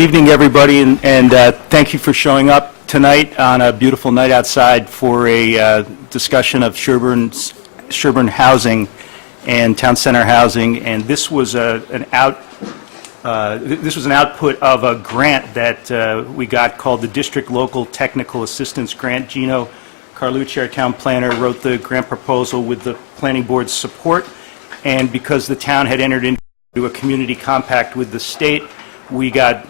evening, everybody, and thank you for showing up tonight on a beautiful night outside for a discussion of Sherborn housing and town center housing. And this was an output of a grant that we got called the District Local Technical Assistance Grant. Gino Carlucci, our town planner, wrote the grant proposal with the planning board's support. And because the town had entered into a community compact with the state, we got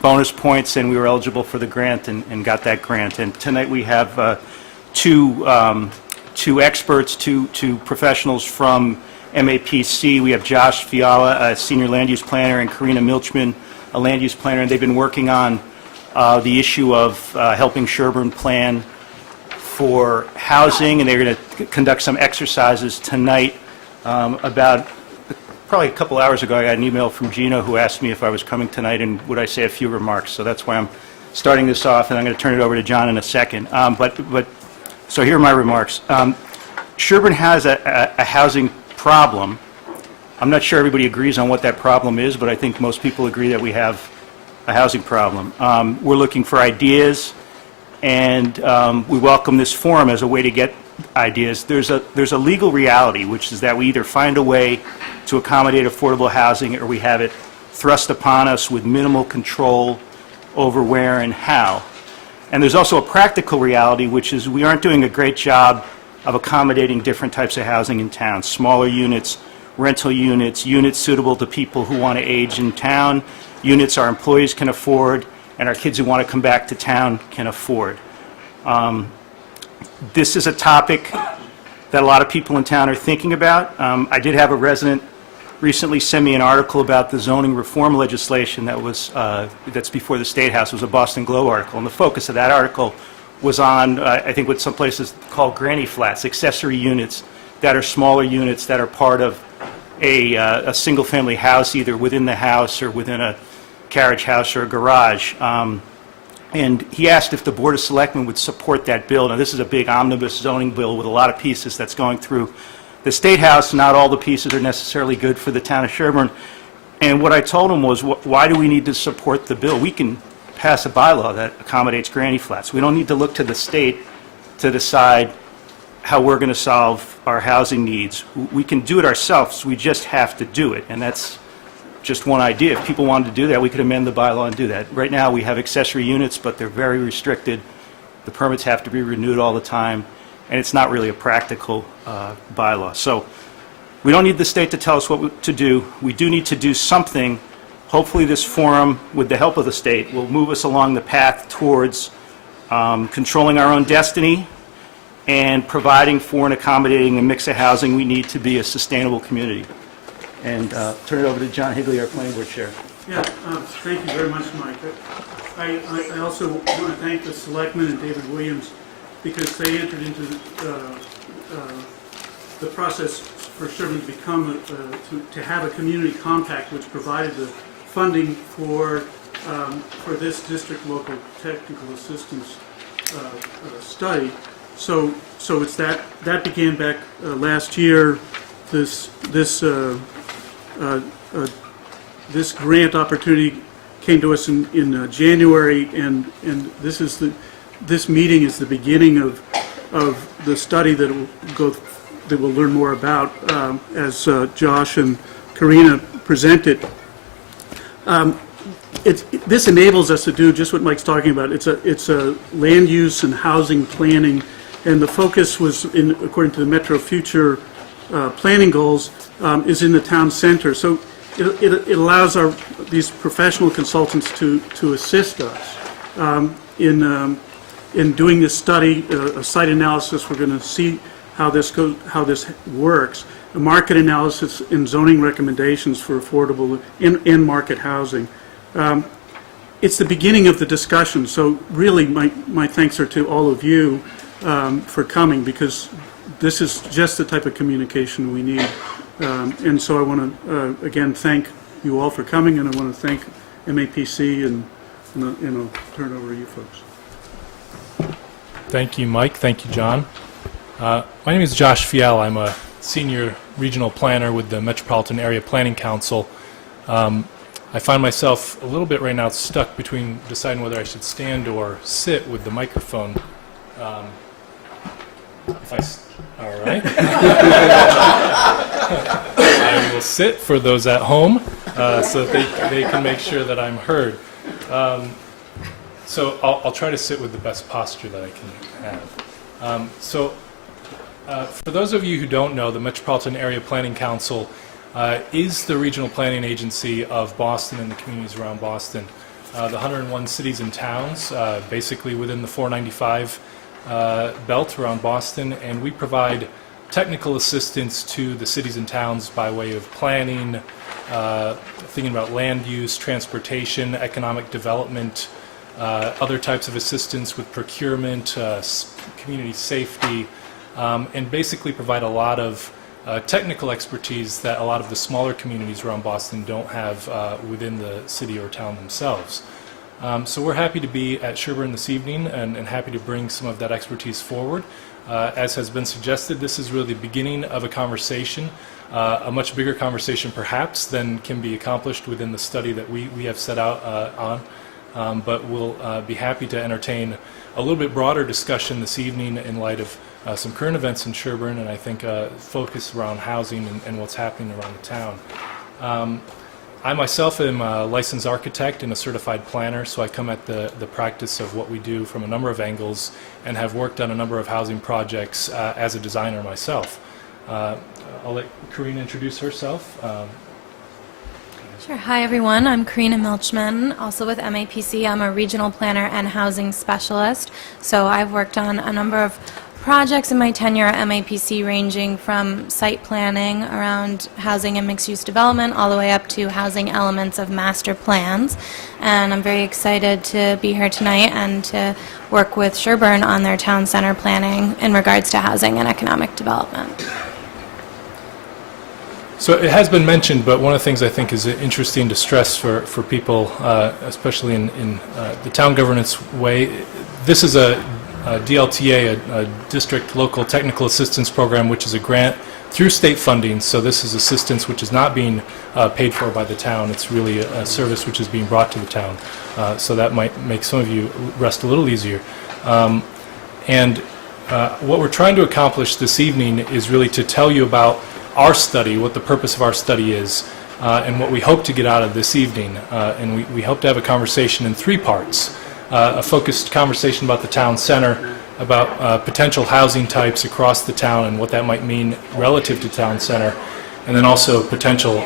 bonus points and we were eligible for the grant and got that grant. And tonight we have two experts, two professionals from MAPC. We have Josh Fiala, a senior land use planner, and Karina Milchman, a land use planner. And they've been working on the issue of helping Sherborn plan for housing, and they're going to conduct some exercises tonight. About probably a couple hours ago, I got an email from Gino who asked me if I was coming tonight and would I say a few remarks. So that's why I'm starting this off, and I'm going to turn it over to John in a second. So here are my remarks. Sherborn has a housing problem. I'm not sure everybody agrees on what that problem is, but I think most people agree that we have a housing problem. We're looking for ideas, and we welcome this forum as a way to get ideas. There's a legal reality, which is that we either find a way to accommodate affordable housing or we have it thrust upon us with minimal control over where and how. And there's also a practical reality, which is we aren't doing a great job of accommodating different types of housing in town. Smaller units, rental units, units suitable to people who want to age in town, units our employees can afford and our kids who want to come back to town can afford. This is a topic that a lot of people in town are thinking about. I did have a resident recently send me an article about the zoning reform legislation that's before the State House. It was a Boston Globe article, and the focus of that article was on, I think, what some places call granny flats, accessory units that are smaller units that are part of a single-family house, either within the house or within a carriage house or a garage. And he asked if the Board of Selectmen would support that bill. Now, this is a big omnibus zoning bill with a lot of pieces that's going through the State House. Not all the pieces are necessarily good for the town of Sherborn. And what I told him was, why do we need to support the bill? We can pass a bylaw that accommodates granny flats. We don't need to look to the state to decide how we're going to solve our housing needs. We can do it ourselves. We just have to do it. And that's just one idea. If people wanted to do that, we could amend the bylaw and do that. Right now, we have accessory units, but they're very restricted. The permits have to be renewed all the time, and it's not really a practical bylaw. So we don't need the state to tell us what to do. We do need to do something. Hopefully this forum, with the help of the state, will move us along the path towards controlling our own destiny and providing for and accommodating a mix of housing we need to be a sustainable community. And turn it over to John Higley, our planning board chair. Yeah, thank you very much, Mike. I also want to thank the selectmen and David Williams because they entered into the process for Sherborn to become to have a community compact, which provided the funding for this district local technical assistance study. So it's that began back last year. This grant opportunity came to us in January, and this meeting is the beginning of the study that we'll learn more about as Josh and Karina present it. This enables us to do just what Mike's talking about. It's a land use and housing planning, and the focus was, according to the Metro Future planning goals, is in the town center. So it allows these professional consultants to assist us in doing this study, a site analysis. We're going to see how this works, a market analysis and zoning recommendations for affordable and market housing. It's the beginning of the discussion. So really, my thanks are to all of you for coming, because this is just the type of communication we need. And so I want to, again, thank you all for coming, and I want to thank MAPC, and I'll turn it over to you folks. Thank you, Mike. Thank you, John. My name is Josh Fiala. I'm a senior regional planner with the Metropolitan Area Planning Council. I find myself a little bit right now stuck between deciding whether I should stand or sit with the microphone. All right. I will sit for those at home so that they can make sure that I'm heard. So I'll try to sit with the best posture that I can have. For those of you who don't know, the Metropolitan Area Planning Council is the regional planning agency of Boston and the communities around Boston. The 101 cities and towns, basically within the 495 belt around Boston, and we provide technical assistance to the cities and towns by way of planning, thinking about land use, transportation, economic development, other types of assistance with procurement, community safety, and basically provide a lot of technical expertise that a lot of the smaller communities around Boston don't have within the city or town themselves. So we're happy to be at Sherborn this evening and happy to bring some of that expertise forward. As has been suggested, this is really the beginning of a conversation, a much bigger conversation perhaps than can be accomplished within the study that we have set out on. But we'll be happy to entertain a little bit broader discussion this evening in light of some current events in Sherborn, and I think focus around housing and what's happening around the town. I myself am a licensed architect and a certified planner, so I come at the practice of what we do from a number of angles and have worked on a number of housing projects as a designer myself. I'll let Karina introduce herself. Sure. Hi, everyone. I'm Karina Milchman, also with MAPC. I'm a regional planner and housing specialist. So I've worked on a number of projects in my tenure at MAPC, ranging from site planning around housing and mixed-use development all the way up to housing elements of master plans. And I'm very excited to be here tonight and to work with Sherborn on their town center planning in regards to housing and economic development. So it has been mentioned, but one of the things I think is interesting to stress for people, especially in the town governance way, this is a DLTA, a District Local Technical Assistance Program, which is a grant through state funding. So this is assistance which is not being paid for by the town. It's really a service which is being brought to the town. So that might make some of you rest a little easier. What we're trying to accomplish this evening is really to tell you about our study, what the purpose of our study is, and what we hope to get out of this evening. And we hope to have a conversation in three parts. A focused conversation about the town center, about potential housing types across the town and what that might mean relative to town center, and then also potential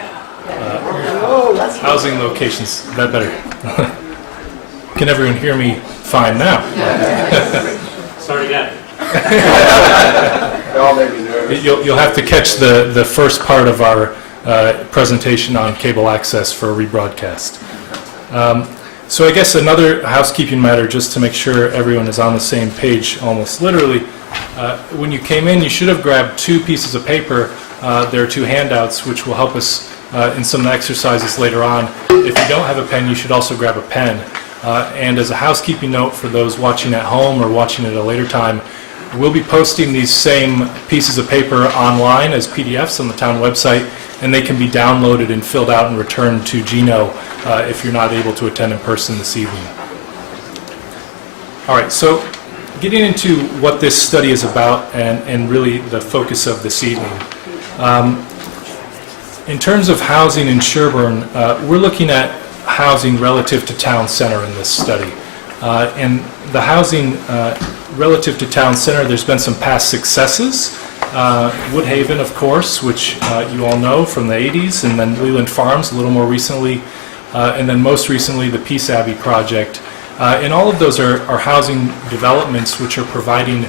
housing locations. That better. Can everyone hear me fine now? Start again. You'll have to catch the first part of our presentation on cable access for a rebroadcast. So I guess another housekeeping matter, just to make sure everyone is on the same page almost literally. When you came in, you should have grabbed two pieces of paper. There are two handouts which will help us in some of the exercises later on. If you don't have a pen, you should also grab a pen. And as a housekeeping note for those watching at home or watching at a later time, we'll be posting these same pieces of paper online as PDFs on the town website, and they can be downloaded and filled out and returned to Gino if you're not able to attend in person this evening. All right, so getting into what this study is about and really the focus of this evening. In terms of housing in Sherborn, we're looking at housing relative to town center in this study. And the housing relative to town center, there's been some past successes. Woodhaven, of course, which you all know from the 80s, and then Leland Farms a little more recently, and then most recently the Peace Abbey project. And all of those are housing developments which are providing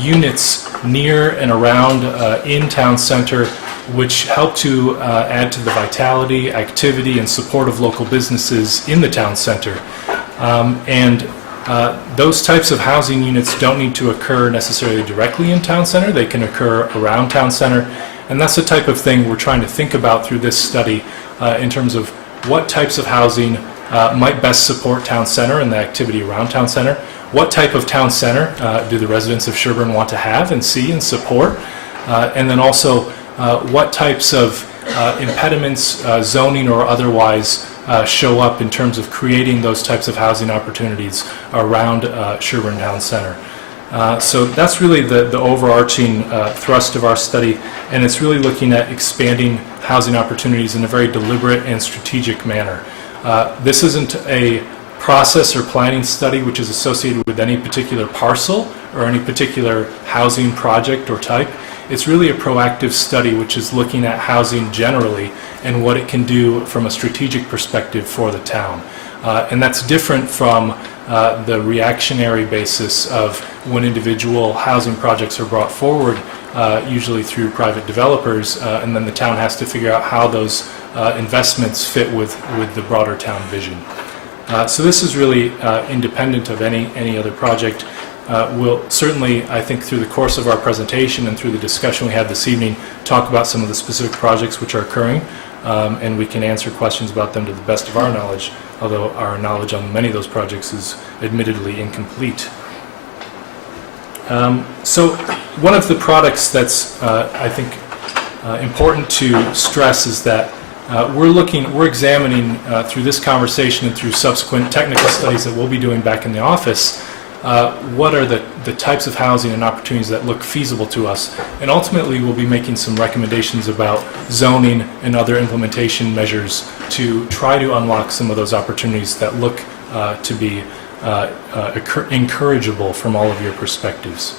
units near and around in town center, which help to add to the vitality, activity, and support of local businesses in the town center. Those types of housing units don't need to occur necessarily directly in town center. They can occur around town center, and that's the type of thing we're trying to think about through this study in terms of what types of housing might best support town center and the activity around town center. What type of town center do the residents of Sherborn want to have and see and support? And then also what types of impediments, zoning or otherwise, show up in terms of creating those types of housing opportunities around Sherborn Town Center. So that's really the overarching thrust of our study, and it's really looking at expanding housing opportunities in a very deliberate and strategic manner. This isn't a process or planning study which is associated with any particular parcel or any particular housing project or type. It's really a proactive study which is looking at housing generally and what it can do from a strategic perspective for the town. And that's different from the reactionary basis of when individual housing projects are brought forward, usually through private developers, and then the town has to figure out how those investments fit with the broader town vision. So this is really independent of any other project. We'll certainly, I think, through the course of our presentation and through the discussion we had this evening, talk about some of the specific projects which are occurring, and we can answer questions about them to the best of our knowledge, although our knowledge on many of those projects is admittedly incomplete. So one of the products that's, I think, important to stress is that we're examining through this conversation and through subsequent technical studies that we'll be doing back in the office, what are the types of housing and opportunities that look feasible to us. And ultimately, we'll be making some recommendations about zoning and other implementation measures to try to unlock some of those opportunities that look to be encourageable from all of your perspectives.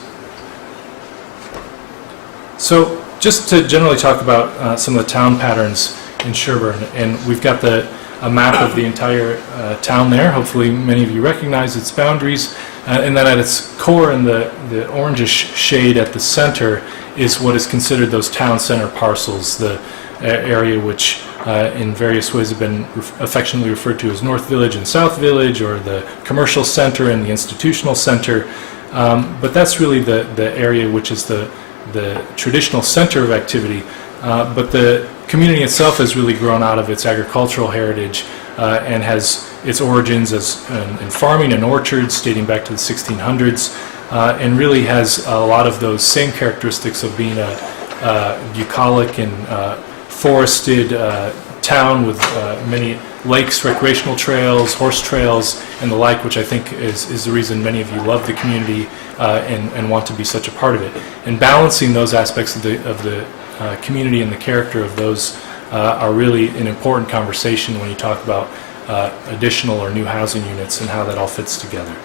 So just to generally talk about some of the town patterns in Sherborn, and we've got a map of the entire town there. Hopefully many of you recognize its boundaries. And then at its core, in the orangish shade at the center, is what is considered those town center parcels, the area which in various ways have been affectionately referred to as North Village and South Village, or the commercial center and the institutional center. But that's really the area which is the traditional center of activity. But the community itself has really grown out of its agricultural heritage and has its origins in farming and orchards dating back to the 1600s, and really has a lot of those same characteristics of being a bucolic and forested town with many lakes, recreational trails, horse trails, and the like, which I think is the reason many of you love the community and want to be such a part of it. And balancing those aspects of the community and the character of those are really an important conversation when you talk about additional or new housing units and how that all fits together.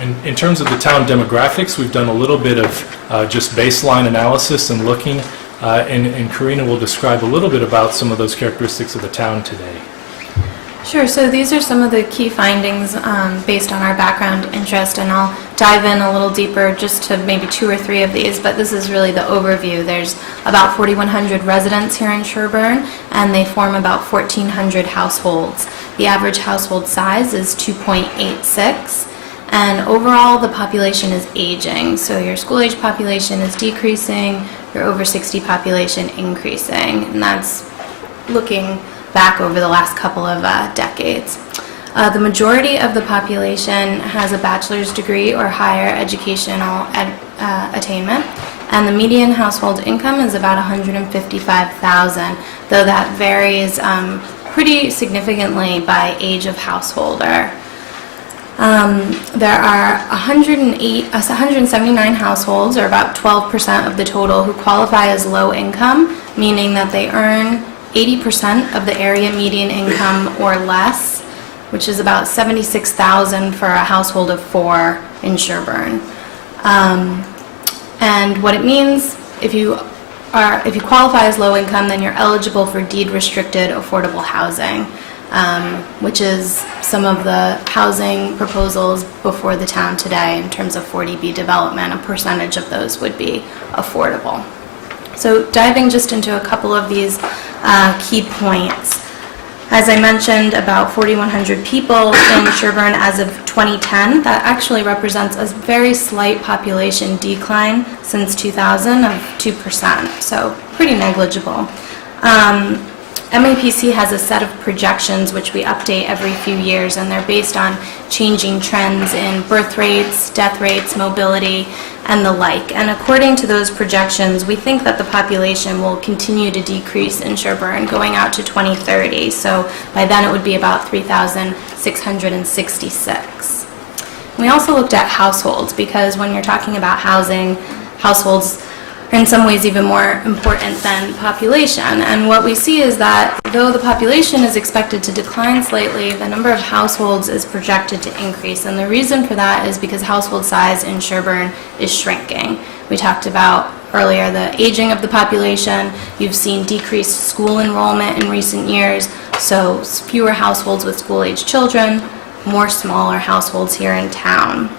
And in terms of the town demographics, we've done a little bit of just baseline analysis and looking, and Karina will describe a little bit about some of those characteristics of the town today. Sure, so these are some of the key findings based on our background interest, and I'll dive in a little deeper just to maybe 2 or 3 of these, but this is really the overview. There's about 4,100 residents here in Sherborn, and they form about 1,400 households. The average household size is 2.86, and overall the population is aging. So your school-age population is decreasing, your over 60 population increasing, and that's looking back over the last couple of decades. The majority of the population has a bachelor's degree or higher educational attainment, and the median household income is about $155,000, though that varies pretty significantly by age of householder. There are 179 households, or about 12% of the total, who qualify as low income, meaning that they earn 80% of the area median income or less, which is about $76,000 for a household of 4 in Sherborn. And what it means, if you qualify as low income, then you're eligible for deed-restricted affordable housing, which is some of the housing proposals before the town today in terms of 40B development. A percentage of those would be affordable. So diving just into a couple of these key points. As I mentioned, about 4,100 people in Sherborn as of 2010. That actually represents a very slight population decline since 2000 of 2%, so pretty negligible. MAPC has a set of projections which we update every few years, and they're based on changing trends in birth rates, death rates, mobility, and the like. And according to those projections, we think that the population will continue to decrease in Sherborn going out to 2030. So by then it would be about 3,666. We also looked at households, because when you're talking about housing, households are in some ways even more important than population. And what we see is that though the population is expected to decline slightly, the number of households is projected to increase. And the reason for that is because household size in Sherborn is shrinking. We talked about earlier the aging of the population. You've seen decreased school enrollment in recent years, so fewer households with school-age children, more smaller households here in town.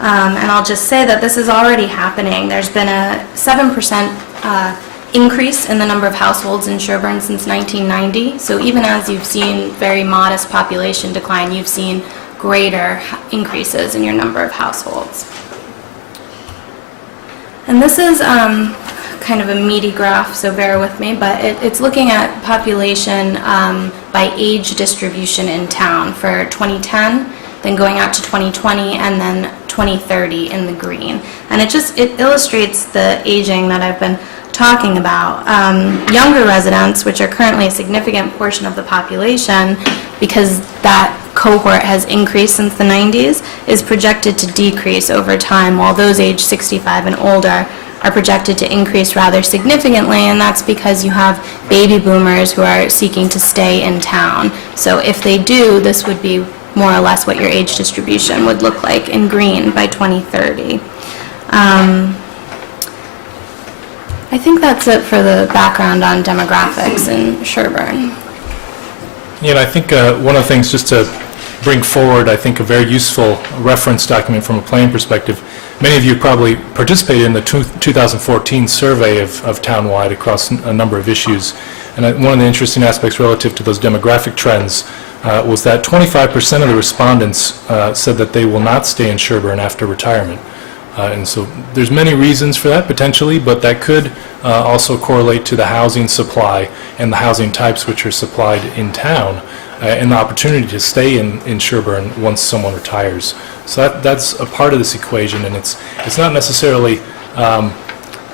And I'll just say that this is already happening. There's been a 7% increase in the number of households in Sherborn since 1990. So even as you've seen very modest population decline, you've seen greater increases in your number of households. And this is kind of a meaty graph, so bear with me, but it's looking at population by age distribution in town for 2010, then going out to 2020, and then 2030 in the green. And it illustrates the aging that I've been talking about. Younger residents, which are currently a significant portion of the population, because that cohort has increased since the 90s, is projected to decrease over time, while those aged 65 and older are projected to increase rather significantly, and that's because you have baby boomers who are seeking to stay in town. So if they do, this would be more or less what your age distribution would look like in green by 2030. I think that's it for the background on demographics in Sherborn. Yeah, and I think one of the things, just to bring forward, I think a very useful reference document from a planning perspective. Many of you probably participated in the 2014 survey of townwide across a number of issues. And one of the interesting aspects relative to those demographic trends was that 25% of the respondents said that they will not stay in Sherborn after retirement. And so there's many reasons for that potentially, but that could also correlate to the housing supply and the housing types which are supplied in town and the opportunity to stay in Sherborn once someone retires. So that's a part of this equation, and it's not necessarily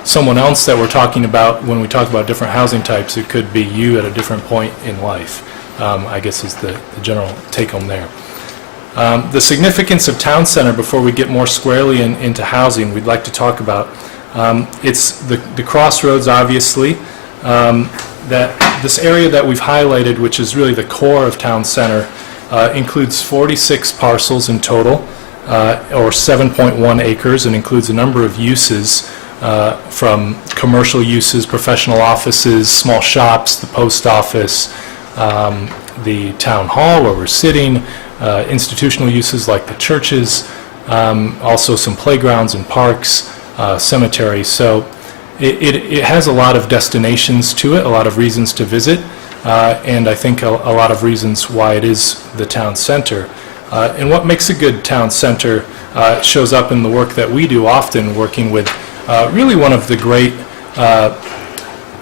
someone else that we're talking about when we talk about different housing types. It could be you at a different point in life, I guess is the general take-home there. The significance of town center, before we get more squarely into housing, we'd like to talk about. It's the crossroads, obviously. That this area that we've highlighted, which is really the core of town center, includes 46 parcels in total, or 7.1 acres, and includes a number of uses from commercial uses, professional offices, small shops, the post office, the town hall where we're sitting, institutional uses like the churches, also some playgrounds and parks, cemeteries. So it has a lot of destinations to it, a lot of reasons to visit, and I think a lot of reasons why it is the town center. And what makes a good town center shows up in the work that we do often, working with really one of the great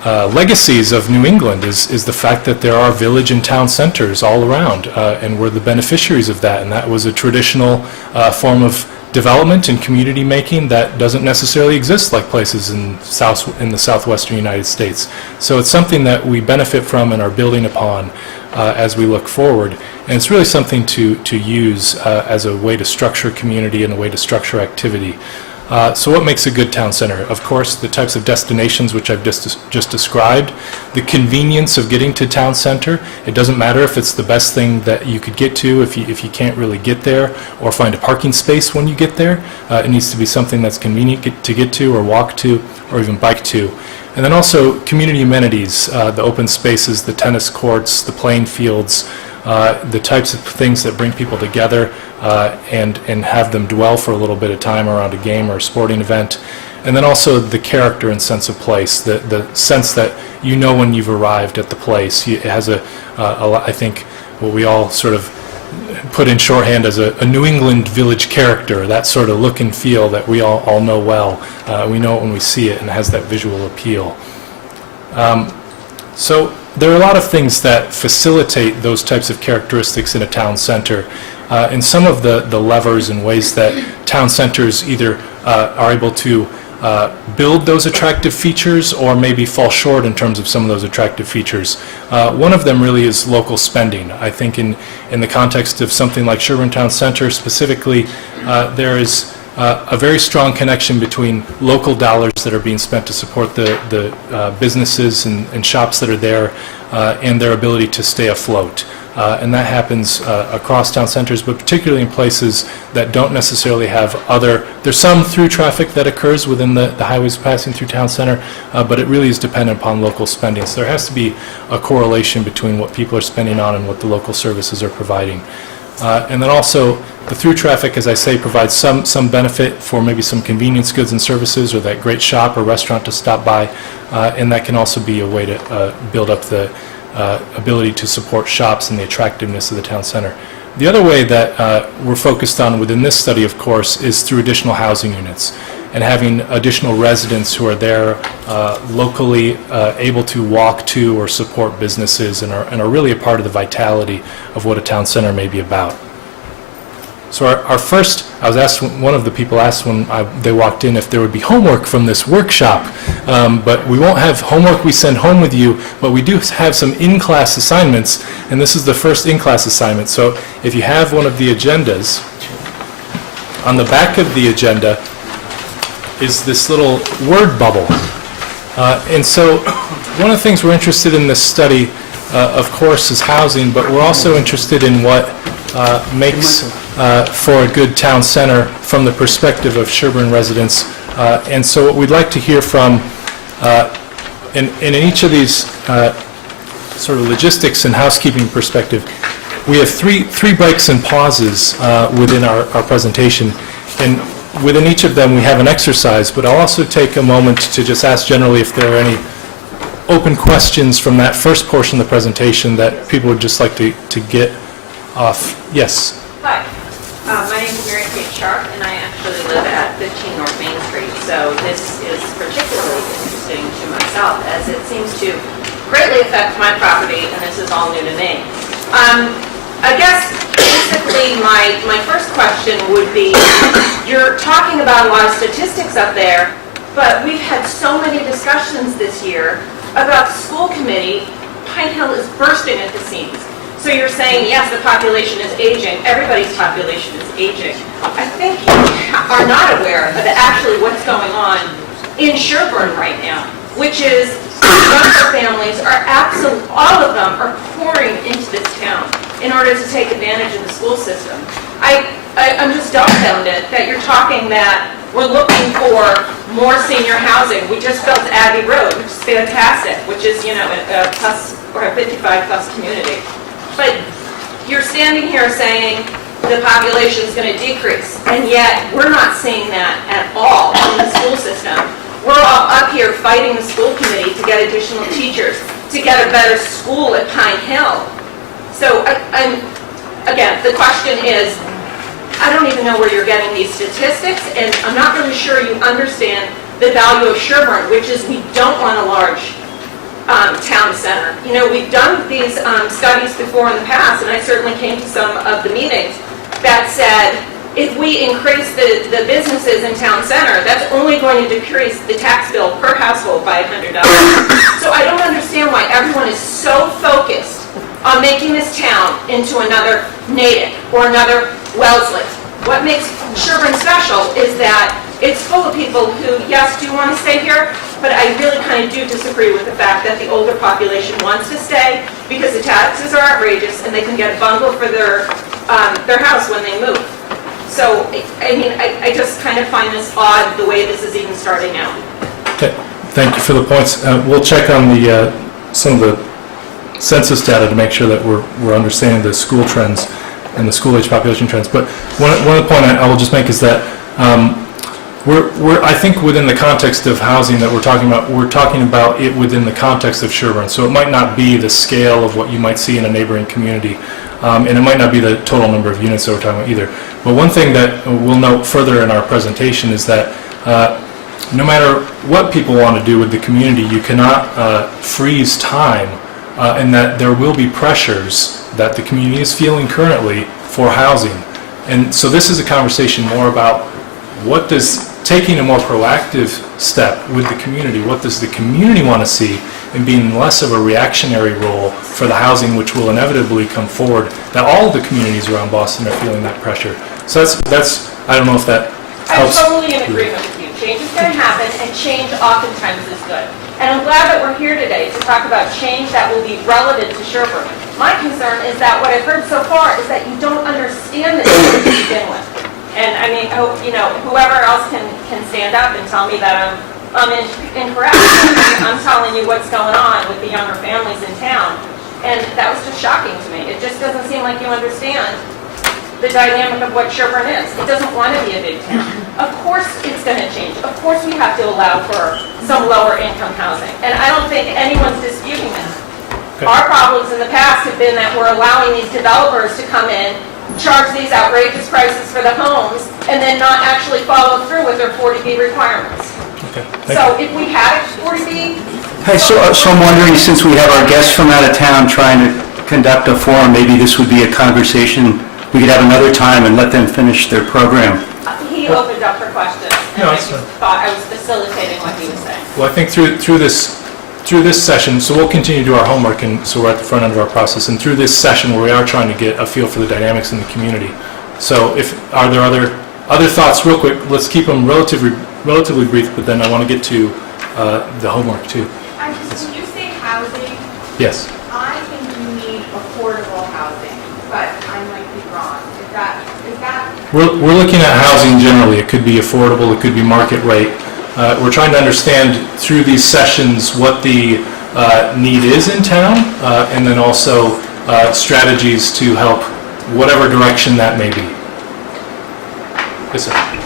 legacies of New England is the fact that there are village and town centers all around, and we're the beneficiaries of that. And that was a traditional form of development and community making that doesn't necessarily exist like places in the southwestern United States. So it's something that we benefit from and are building upon as we look forward. And it's really something to use as a way to structure community and a way to structure activity. So what makes a good town center? Of course, the types of destinations which I've just described, the convenience of getting to town center. It doesn't matter if it's the best thing that you could get to if you can't really get there or find a parking space when you get there. It needs to be something that's convenient to get to or walk to or even bike to. And then also community amenities, the open spaces, the tennis courts, the playing fields, the types of things that bring people together and have them dwell for a little bit of time around a game or a sporting event. And then also the character and sense of place, the sense that you know when you've arrived at the place. It has I think what we all sort of put in shorthand as a New England village character, that sort of look and feel that we all know well. We know it when we see it, and it has that visual appeal. So there are a lot of things that facilitate those types of characteristics in a town center. And some of the levers and ways that town centers either are able to build those attractive features or maybe fall short in terms of some of those attractive features. One of them really is local spending. I think in the context of something like Sherborn Town Center specifically, there is a very strong connection between local dollars that are being spent to support the businesses and shops that are there and their ability to stay afloat. And that happens across town centers, but particularly in places that don't necessarily have there's some through traffic that occurs within the highways passing through town center, but it really is dependent upon local spending. So there has to be a correlation between what people are spending on and what the local services are providing. And then also, the through traffic, as I say, provides some benefit for maybe some convenience goods and services or that great shop or restaurant to stop by, and that can also be a way to build up the ability to support shops and the attractiveness of the town center. The other way that we're focused on within this study, of course, is through additional housing units and having additional residents who are there locally able to walk to or support businesses and are really a part of the vitality of what a town center may be about. So our first, one of the people asked when they walked in if there would be homework from this workshop, but we won't have homework we send home with you, but we do have some in-class assignments, and this is the first in-class assignment. So if you have one of the agendas, on the back of the agenda is this little word bubble. And so one of the things we're interested in this study, of course, is housing, but we're also interested in what makes for a good town center from the perspective of Sherborn residents. And so what we'd like to hear from, in each of these sort of logistics and housekeeping perspective, we have three breaks and pauses within our presentation. And within each of them we have an exercise, but I'll also take a moment to just ask generally if there are any open questions from that first portion of the presentation that people would just like to get off. Yes? Hi, my name is Mary Kate Sharp, and I actually live at 15 North Main Street, so this is particularly interesting to myself as it seems to greatly affect my property, and this is all new to me. I guess basically my first question would be, you're talking about a lot of statistics up there, but we've had so many discussions this year about the school committee. Pine Hill is bursting at the seams. So you're saying, yes, the population is aging. Everybody's population is aging. I think you are not aware of actually what's going on in Sherborn right now, which is younger families are all of them are pouring into this town in order to take advantage of the school system. I'm just dumbfounded that you're talking that we're looking for more senior housing. We just built Abbey Road, which is fantastic, which is, a plus or a 55 plus community. But you're standing here saying the population is going to decrease, and yet we're not seeing that at all in the school system. We're all up here fighting the school committee to get additional teachers, to get a better school at Pine Hill. So again, the question is, I don't even know where you're getting these statistics, and I'm not really sure you understand the value of Sherborn, which is we don't want a large town center. We've done these studies before in the past, and I certainly came to some of the meetings that said, if we increase the businesses in town center, that's only going to decrease the tax bill per household by $100. So I don't understand why everyone is so focused on making this town into another Natick or another Wellesley. What makes Sherborn special is that it's full of people who, yes, do want to stay here, but I really kind of do disagree with the fact that the older population wants to stay because the taxes are outrageous and they can get a bundle for their house when they move. So, I just kind of find this odd the way this is even starting out. Okay. Thank you for the points. We'll check on some of the census data to make sure that we're understanding the school trends and the school age population trends. But one of the point I will just make is that I think within the context of housing that we're talking about it within the context of Sherborn. So it might not be the scale of what you might see in a neighboring community, and it might not be the total number of units that we're talking about either. But one thing that we'll note further in our presentation is that no matter what people want to do with the community, you cannot freeze time, and that there will be pressures that the community is feeling currently for housing. And so this is a conversation more about what does taking a more proactive step with the community, what does the community want to see, and being less of a reactionary role for the housing which will inevitably come forward, that all of the communities around Boston are feeling that pressure. So that's I don't know if that I'm helps. totally in agreement with you. Change is going to happen, and change oftentimes is good. And I'm glad that we're here today to talk about change that will be relevant to Sherborn. My concern is that what I've heard so far is that you don't understand the change to begin with. And I mean, whoever else can stand up and tell me that I'm incorrect. I'm telling you what's going on with the younger families in town. And that was just shocking to me. It just doesn't seem like you understand the dynamic of what Sherborn is. It doesn't want to be a big town. Of course it's going to change. Of course we have to allow for some lower income housing. And I don't think anyone's disputing that. Okay. Our problems in the past have been that we're allowing these developers to come in, charge these outrageous prices for the homes, and then not actually follow through with their 40B requirements. Okay. Thank So you. if we had a 40B, Hey, so I'm wondering, since we have our guests from out of town trying to conduct a forum, maybe this would be a conversation we could have another time and let them finish their program. he opened up for questions, and No, I that's just fine. thought I was facilitating what he was saying. Well, I think through this session, so we'll continue to do our homework, and so we're at the front end of our process, and through this session where we are trying to get a feel for the dynamics in the community. So are there other thoughts, real quick? Let's keep them relatively brief, but then I want to get to the homework too. When you say housing, Yes. I think you need affordable housing, but I might be wrong. Is that, We're looking at housing generally. It could be affordable, it could be market rate. We're trying to understand through these sessions what the need is in town, and then also strategies to help whatever direction that may be. Yes, sir.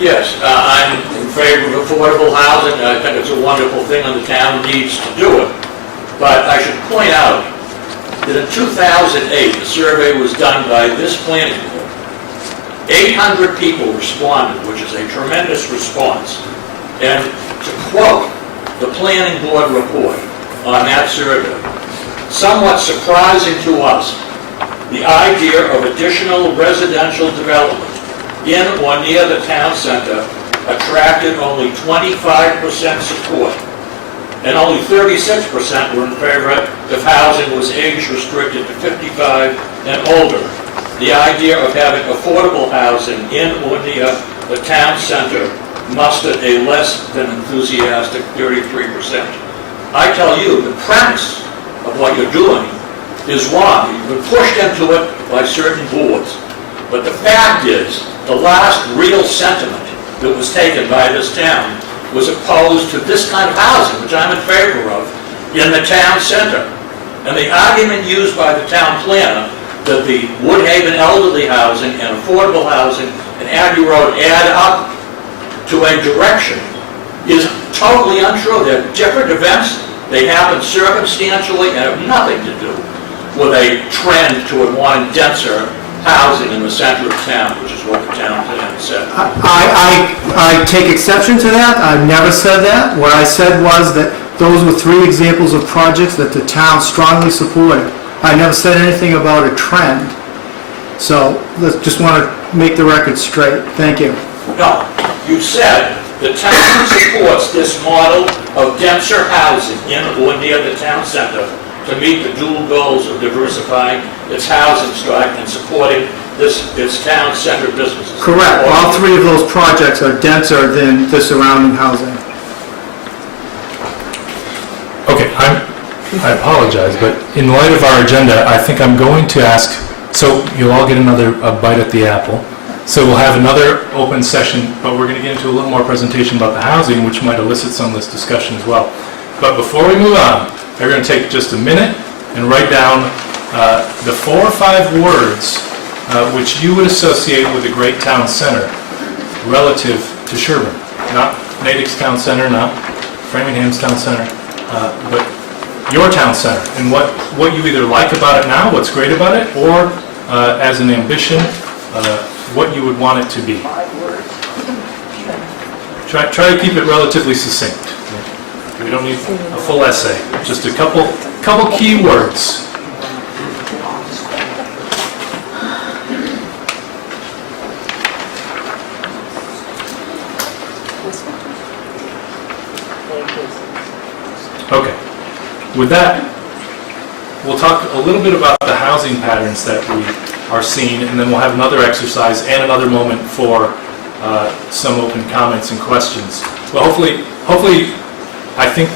Yes, I'm in favor of affordable housing. I think it's a wonderful thing and the town needs to do it. But I should point out that in 2008, a survey was done by this planning board. 800 people responded, which is a tremendous response. And to quote the planning board report on that survey, somewhat surprising to us, the idea of additional residential development in or near the town center attracted only 25% support, and only 36% were in favor if housing was age restricted to 55 and older. The idea of having affordable housing in or near the town center mustered a less than enthusiastic 33%. I tell you, the premise of what you're doing is wrong. You've been pushed into it by certain boards. But the fact is, the last real sentiment that was taken by this town was opposed to this kind of housing, which I'm in favor of, in the town center. And the argument used by the town planner that the Woodhaven elderly housing and affordable housing and Abbey Road add up to a direction is totally untrue. They're different events. They happen circumstantially and have nothing to do with a trend toward wanting denser housing in the center of town, which is what the town plan said. I take exception to that. I've never said that. What I said was that those were 3 examples of projects that the town strongly supported. I never said anything about a trend. So let's just want to make the record straight. Thank you. No, you said the town supports this model of denser housing in or near the town center to meet the dual goals of diversifying its housing stock and supporting its town center businesses. Correct. All 3 of those projects are denser than the surrounding housing. Okay, I apologize, but in light of our agenda, I think I'm going to ask, so you'll all get another bite at the apple. So we'll have another open session, but we're going to get into a little more presentation about the housing, which might elicit some of this discussion as well. But before we move on, we're going to take just a minute and write down the 4 or 5 words which you would associate with the great town center relative to Sherborn. Not Natick's town center, not Framingham's town center, but your town center, and what you either like about it now, what's great about it, or as an ambition, what you would want it to be. Try to keep it relatively succinct. We don't need a full essay, just a couple key words. Okay. With that, we'll talk a little bit about the housing patterns that we are seeing, and then we'll have another exercise and another moment for some open comments and questions. But hopefully, I think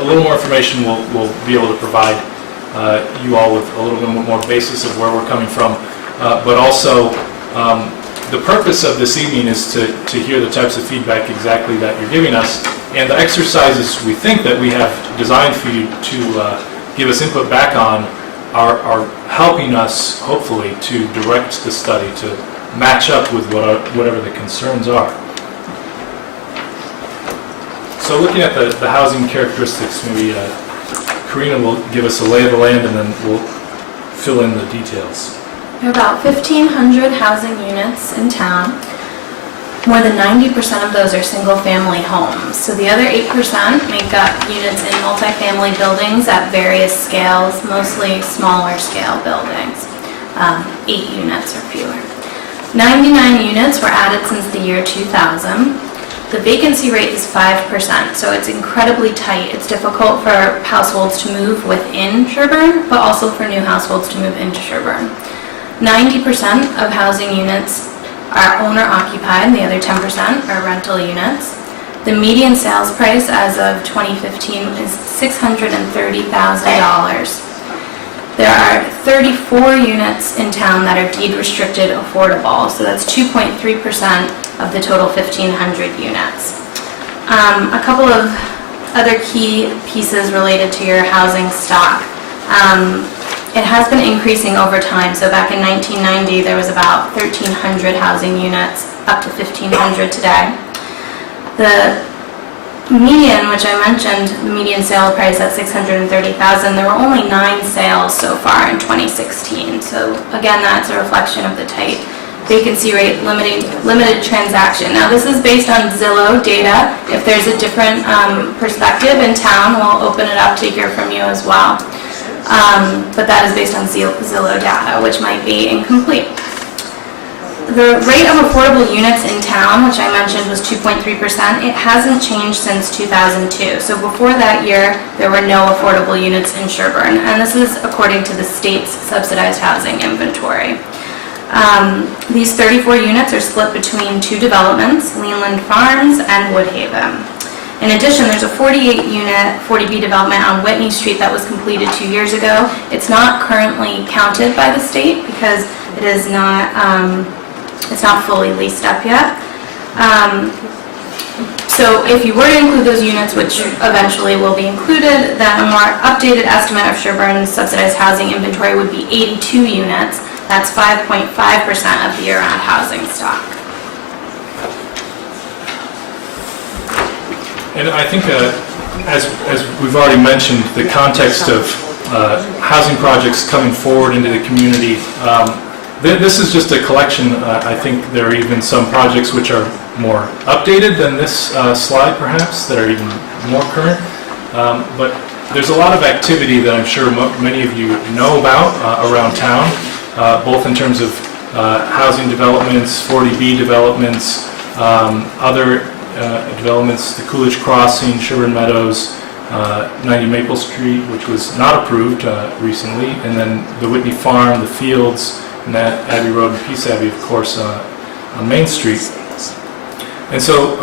a little more information will be able to provide you all with a little bit more basis of where we're coming from. But also, the purpose of this evening is to hear the types of feedback exactly that you're giving us, and the exercises we think that we have designed for you to give us input back on are helping us, hopefully, to direct the study to match up with whatever the concerns are. So looking at the housing characteristics, maybe Karina will give us a lay of the land and then we'll fill in the details. There are about 1,500 housing units in town. More than 90% of those are single-family homes. So the other 8% make up units in multifamily buildings at various scales, mostly smaller scale buildings, 8 units or fewer. 99 units were added since the year 2000. The vacancy rate is 5%, so it's incredibly tight. It's difficult for households to move within Sherborn, but also for new households to move into Sherborn. 90% of housing units are owner-occupied, the other 10% are rental units. The median sales price as of 2015 is $630,000. There are 34 units in town that are deed restricted affordable, so that's 2.3% of the total 1,500 units. A couple of other key pieces related to your housing stock. It has been increasing over time, so back in 1990 there was about 1,300 housing units, up to 1,500 today. The median, which I mentioned, the median sale price at $630,000, there were only 9 sales so far in 2016. So again, that's a reflection of the tight vacancy rate, limited transaction. Now this is based on Zillow data. If there's a different perspective in town, we'll open it up to hear from you as well. But that is based on Zillow data, which might be incomplete. The rate of affordable units in town, which I mentioned was 2.3%, it hasn't changed since 2002. So before that year, there were no affordable units in Sherborn, and this is according to the state's subsidized housing inventory. These 34 units are split between 2 developments, Leland Farms and Woodhaven. In addition, there's a 48-unit 40B development on Whitney Street that was completed 2 years ago. It's not currently counted by the state because it is not, it's not fully leased up yet. So if you were to include those units, which eventually will be included, then a more updated estimate of Sherborn's subsidized housing inventory would be 82 units. That's 5.5% of the year-round housing stock. And I think, as we've already mentioned, the context of housing projects coming forward into the community, this is just a collection. I think there are even some projects which are more updated than this slide, perhaps, that are even more current. But there's a lot of activity that I'm sure many of you know about around town, both in terms of housing developments, 40B developments, other developments, the Coolidge Crossing, Sherborn Meadows, 90 Maple Street, which was not approved recently, and then the Whitney Farm, the Fields, and that Abbey Road and Peace Abbey, of course, on Main Street. And so,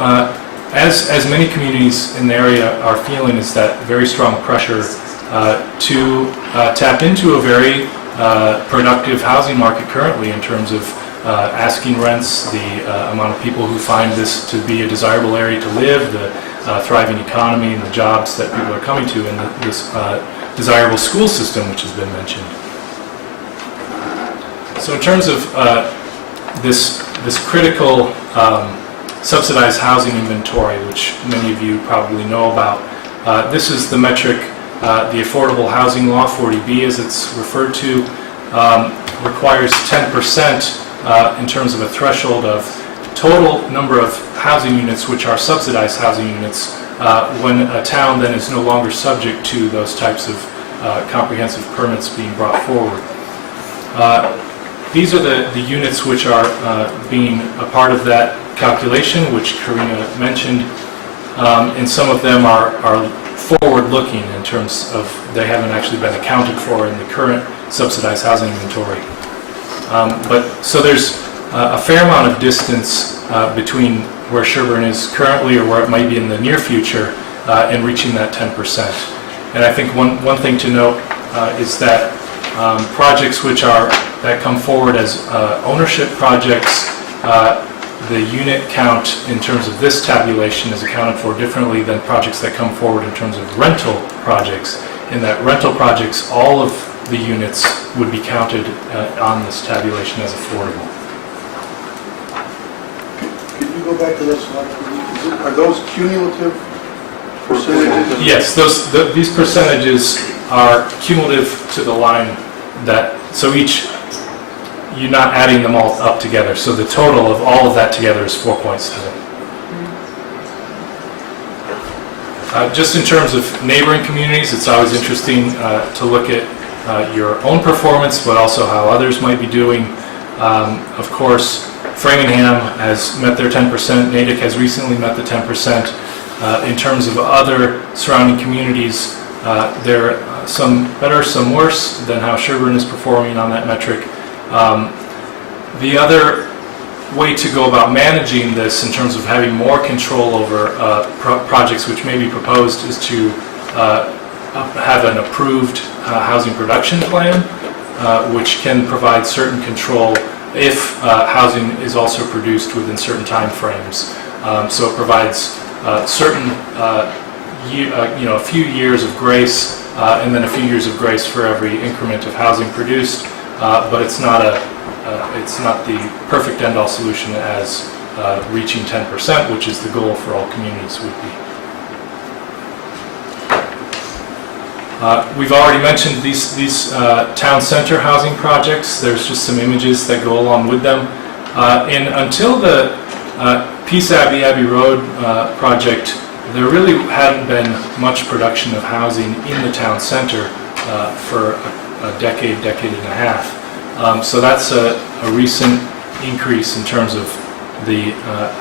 as many communities in the area are feeling, is that very strong pressure to tap into a very productive housing market currently in terms of asking rents, the amount of people who find this to be a desirable area to live, the thriving economy and the jobs that people are coming to, and this desirable school system which has been mentioned. So in terms of this critical subsidized housing inventory, which many of you probably know about, this is the metric, the Affordable Housing Law, 40B as it's referred to, requires 10% in terms of a threshold of total number of housing units, which are subsidized housing units, when a town then is no longer subject to those types of comprehensive permits being brought forward. These are the units which are being a part of that calculation, which Karina mentioned, and some of them are forward-looking in terms of they haven't actually been accounted for in the current subsidized housing inventory. So there's a fair amount of distance between where Sherborn is currently or where it might be in the near future and reaching that 10%. And I think one thing to note is that projects that come forward as ownership projects, the unit count in terms of this tabulation is accounted for differently than projects that come forward in terms of rental projects. In that rental projects, all of the units would be counted on this tabulation as affordable. Could you go back to that slide? Are those cumulative percentages? Yes, these percentages are cumulative to the line so you're not adding them all up together. So the total of all of that together is 4.7. Just in terms of neighboring communities, it's always interesting to look at your own performance, but also how others might be doing. Of course, Framingham has met their 10%. Natick has recently met the 10%. In terms of other surrounding communities, there are some better, some worse than how Sherborn is performing on that metric. The other way to go about managing this in terms of having more control over projects which may be proposed is to have an approved housing production plan, which can provide certain control if housing is also produced within certain time frames. So it provides certain, a few years of grace and then a few years of grace for every increment of housing produced, but it's not the perfect end-all solution as reaching 10%, which is the goal for all communities would be. We've already mentioned these town center housing projects. There's just some images that go along with them. And until the Peace Abbey Road project, there really hadn't been much production of housing in the town center for a decade and a half. So that's a recent increase in terms of the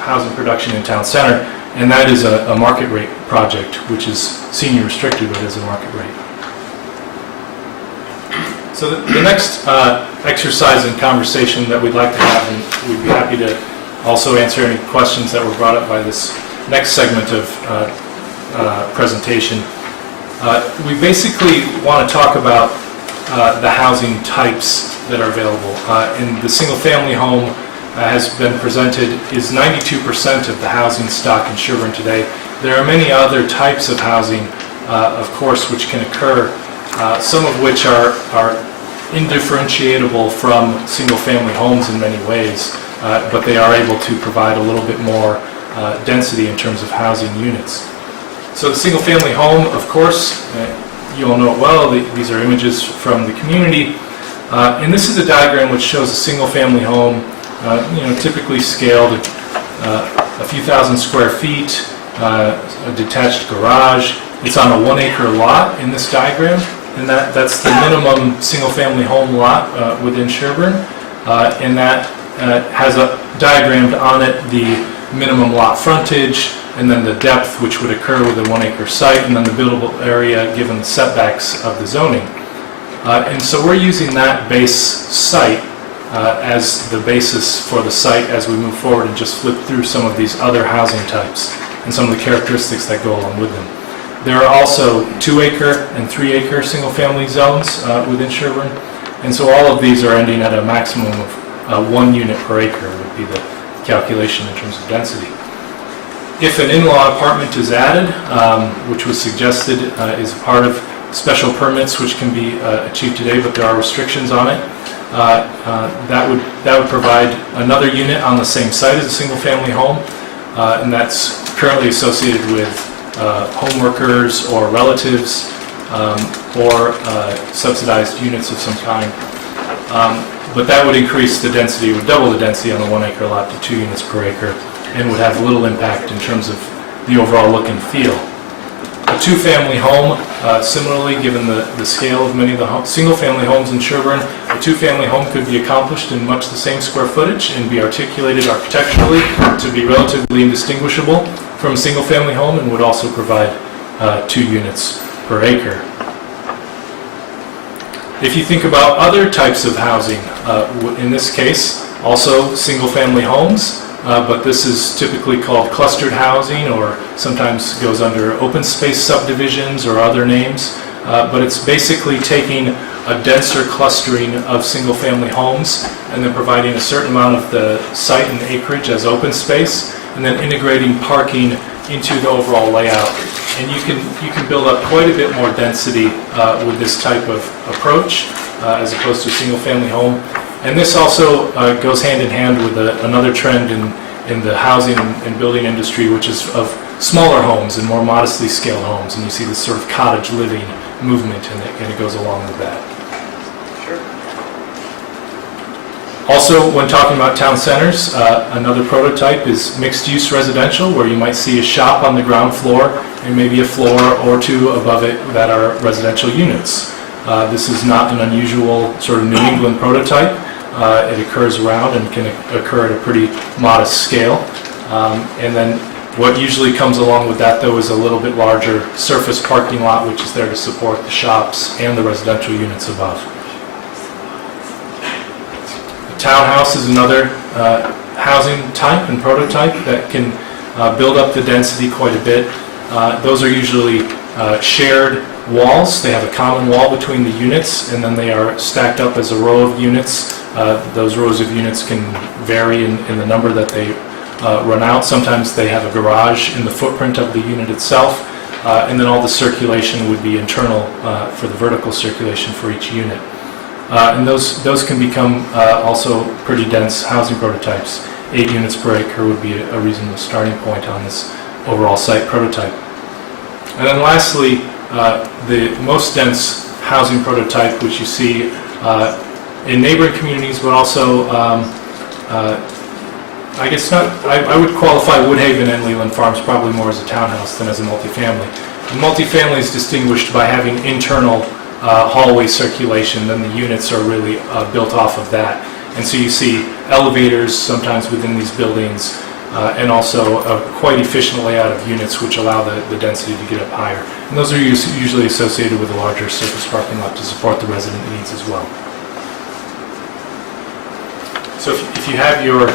housing production in town center, and that is a market rate project, which is senior restricted, but is a market rate. So the next exercise and conversation that we'd like to have, and we'd be happy to also answer any questions that were brought up by this next segment of presentation. We basically want to talk about the housing types that are available. In the single-family home has been presented is 92% of the housing stock in Sherborn today. There are many other types of housing, of course, which can occur, some of which are indifferentiable from single-family homes in many ways, but they are able to provide a little bit more density in terms of housing units. So the single-family home, of course, you all know it well. These are images from the community. And this is a diagram which shows a single-family home, typically scaled a few thousand square feet, a detached garage. It's on a 1 acre lot in this diagram, and that's the minimum single-family home lot within Sherborn. And that has diagrammed on it the minimum lot frontage, and then the depth which would occur with a 1 acre site, and then the buildable area given the setbacks of the zoning. And so we're using that base site as the basis for the site as we move forward and just flip through some of these other housing types and some of the characteristics that go along with them. There are also 2 acre and 3 acre single family zones within Sherborn, and so all of these are ending at a maximum of 1 unit per acre would be the calculation in terms of density. If an in-law apartment is added, which was suggested is part of special permits which can be achieved today, but there are restrictions on it. That would provide another unit on the same site as a single-family home, and that's currently associated with home workers or relatives or subsidized units of some kind. But that would increase the density, would double the density on the 1 acre lot to 2 units per acre. and would have little impact in terms of the overall look and feel. A two-family home, similarly, given the scale of many of the single-family homes in Sherborn, a two-family home could be accomplished in much the same square footage and be articulated architecturally to be relatively indistinguishable from a single-family home, and would also provide 2 units per acre. If you think about other types of housing, in this case, also single-family homes, but this is typically called clustered housing, or sometimes goes under open space subdivisions or other names. But it's basically taking a denser clustering of single-family homes and then providing a certain amount of the site and acreage as open space, and then integrating parking into the overall layout. And you can build up quite a bit more density with this type of approach as opposed to a single-family home. And this also goes hand in hand with another trend in the housing and building industry, which is of smaller homes and more modestly scaled homes. And you see this sort of cottage living movement, and it goes along with that. Also, when talking about town centers, another prototype is mixed-use residential, where you might see a shop on the ground floor and maybe a floor or 2 above it that are residential units. This is not an unusual sort of New England prototype. It occurs around and can occur at a pretty modest scale. And then what usually comes along with that, though, is a little bit larger surface parking lot, which is there to support the shops and the residential units above. A townhouse is another housing type and prototype that can build up the density quite a bit. Those are usually shared walls. They have a common wall between the units, and then they are stacked up as a row of units. Those rows of units can vary in the number that they run out. Sometimes they have a garage in the footprint of the unit itself, and then all the circulation would be internal for the vertical circulation for each unit. And those can become also pretty dense housing prototypes. 8 units per acre would be a reasonable starting point on this overall site prototype. And then lastly, the most dense housing prototype, which you see in neighboring communities, but also, I guess not, I would qualify Woodhaven and Leland Farms probably more as a townhouse than as a multifamily. The multifamily is distinguished by having internal hallway circulation, then the units are really built off of that. And so you see elevators sometimes within these buildings, and also a quite efficient layout of units which allow the density to get up higher. And those are usually associated with a larger surface parking lot to support the resident needs as well. So if you have your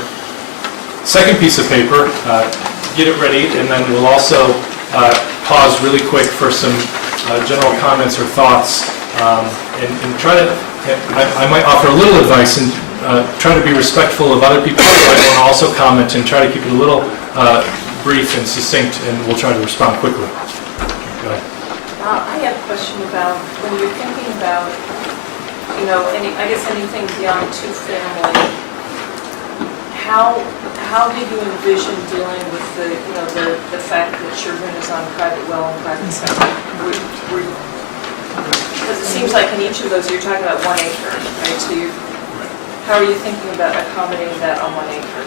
second piece of paper, get it ready, and then we'll also pause really quick for some general comments or thoughts, and try to, I might offer a little advice and try to be respectful of other people who might want to also comment, and try to keep it a little brief and succinct, and we'll try to respond quickly. Go ahead. I have a question about when you're thinking about, I guess anything beyond 2-family. How do you envision dealing with the fact that Sherborn is on private well and private septic? Because it seems like in each of those you're talking about 1 acre, right? So how are you thinking about accommodating that on 1 acre?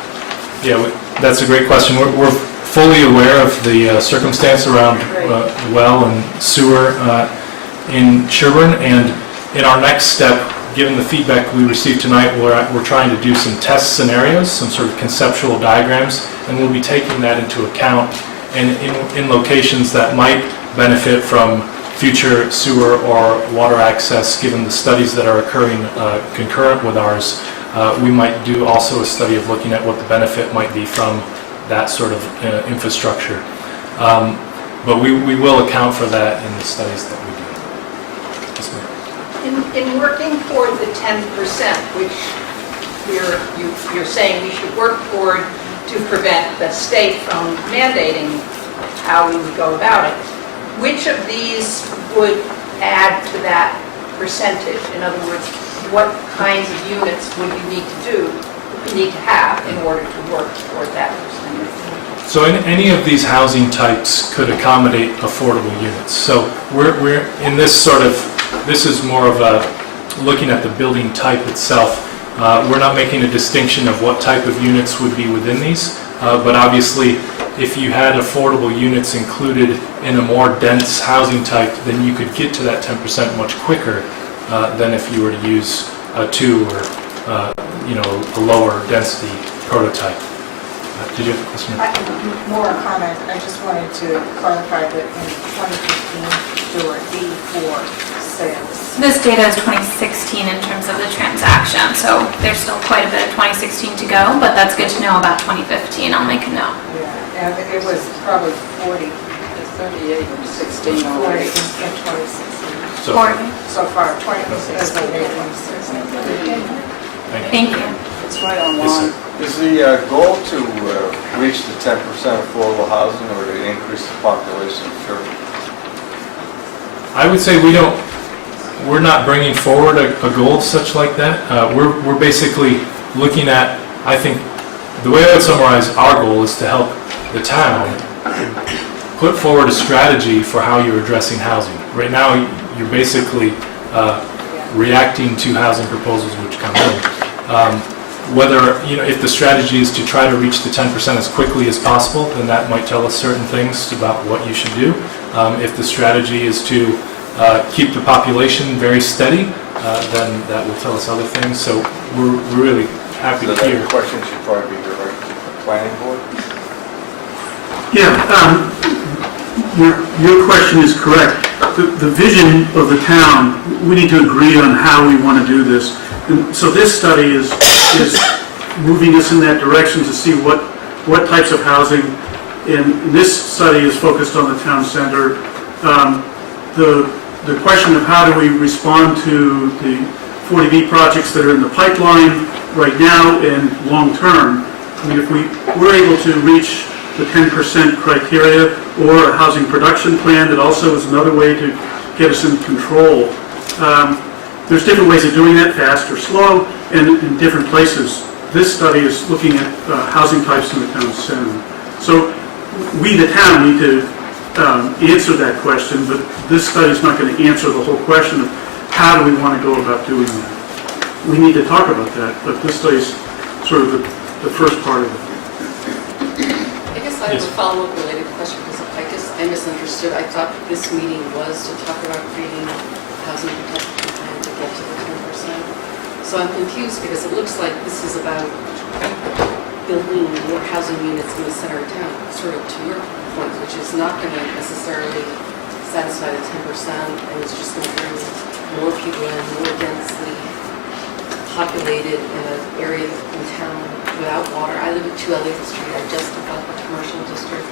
Yeah, that's a great question. We're fully aware of the circumstance around well and sewer in Sherborn, and in our next step, given the feedback we received tonight, we're trying to do some test scenarios, some sort of conceptual diagrams, and we'll be taking that into account. And in locations that might benefit from future sewer or water access, given the studies that are occurring concurrent with ours, we might do also a study of looking at what the benefit might be from that sort of infrastructure. But we will account for that in the studies that we do. Yes, ma'am. In working toward the 10%, which you're saying we should work toward to prevent the state from mandating how we would go about it, which of these would add to that percentage? In other words, what kinds of units would you need to have in order to work toward that percentage? So any of these housing types could accommodate affordable units. So we're in this sort of, this is more of a looking at the building type itself. We're not making a distinction of what type of units would be within these. But obviously, if you had affordable units included in a more dense housing type, then you could get to that 10% much quicker than if you were to use a 2 or a lower density prototype. Did you have a question? More a comment. I just wanted to clarify that in 2015, there were 84 sales. This data is 2016 in terms of the transaction, so there's still quite a bit of 2016 to go, but that's good to know about 2015. I'll make a note. Yeah, and it was probably 40, 38 or 16 already in 2016. So, 40. So far, 2016. Thank you. It's right on Yes, line. sir. Is the goal to reach the 10% affordable housing or to increase the population of Sherborn? I would say we're not bringing forward a goal such like that. We're basically looking at, I think, the way I would summarize our goal is to help the town put forward a strategy for how you're addressing housing. Right now, you're basically reacting to housing proposals which come in. Whether, if the strategy is to try to reach the 10% as quickly as possible, then that might tell us certain things about what you should do. If the strategy is to keep the population very steady, then that will tell us other things. So we're really happy So to hear. that question should probably be directed to the planning board? Yeah, your question is correct. The vision of the town, we need to agree on how we want to do this. And so this study is moving us in that direction to see what types of housing, and this study is focused on the town center. The question of how do we respond to the 40B projects that are in the pipeline right now and long-term. I mean, if we're able to reach the 10% criteria, or a housing production plan that also is another way to get us in control. There's different ways of doing that, fast or slow, and in different places. This study is looking at housing types in the town center. So we, the town, need to answer that question, but this study is not going to answer the whole question of how do we want to go about doing that. We need to talk about that, but this study is sort of the first part of it. I guess I have a follow-up related question, because I guess I misunderstood. I thought this meeting was to talk about creating a housing protection plan to get to the 10%. So I'm confused, because it looks like this is about building more housing units in the center of town, sort of to your point, which is not going to necessarily satisfy the 10%, and it's just going to bring more people in, more densely populated in an area in town without water. I live at 2 Elliott Street. I just above the commercial district.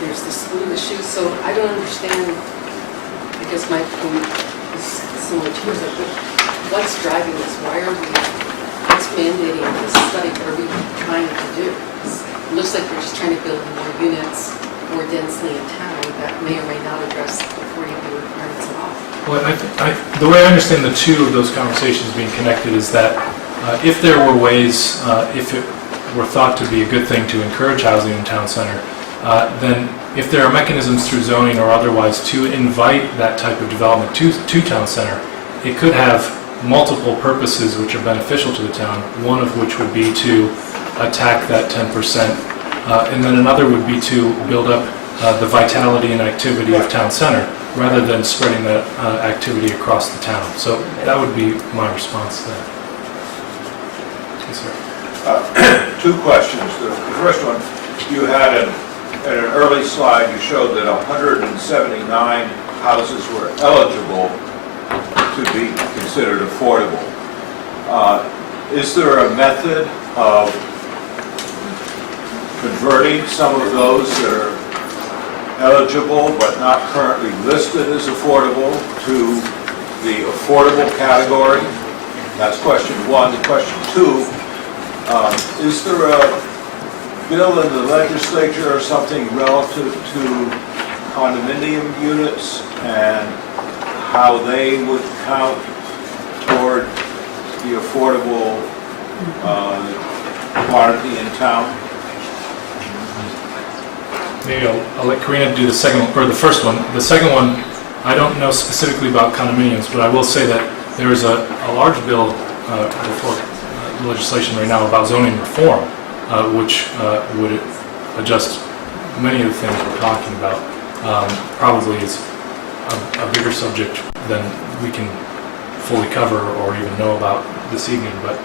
There's the school issue, so I don't understand. I guess my point is similar to yours. But what's driving this? What's mandating this study? What are we trying to do? It looks like we're just trying to build more units more densely in town that may or may not address the 40B requirements at all. Well, the way I understand the two of those conversations being connected is that if there were ways, if it were thought to be a good thing to encourage housing in town center, then if there are mechanisms through zoning or otherwise to invite that type of development to town center, it could have multiple purposes which are beneficial to the town, one of which would be to attack that 10%, and then another would be to build up the vitality and activity of town center, rather than spreading that activity across the town. So that would be my response to that. Yes, sir. Two questions. The first one, you had at an early slide, you showed that 179 houses were eligible to be considered affordable. Is there a method of converting some of those that are eligible but not currently listed as affordable to the affordable category? That's question one. Question two, is there a bill in the legislature or something relative to condominium units and how they would count toward the affordable quantity in town? Maybe I'll let Karina do the second or the first one. The second one, I don't know specifically about condominiums, but I will say that there is a large bill before legislation right now about zoning reform, which would adjust many of the things we're talking about. Probably is a bigger subject than we can fully cover or even know about this evening. But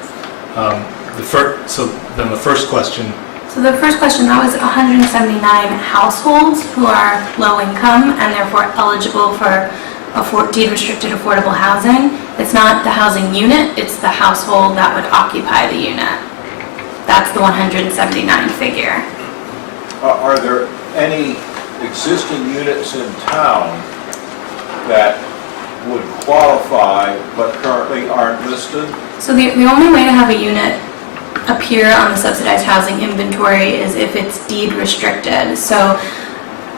the first question. So the first question, that was 179 households who are low income and therefore eligible for deed restricted affordable housing. It's not the housing unit, it's the household that would occupy the unit. That's the 179 figure. Are there any existing units in town that would qualify but currently aren't listed? So the only way to have a unit appear on the subsidized housing inventory is if it's deed restricted. So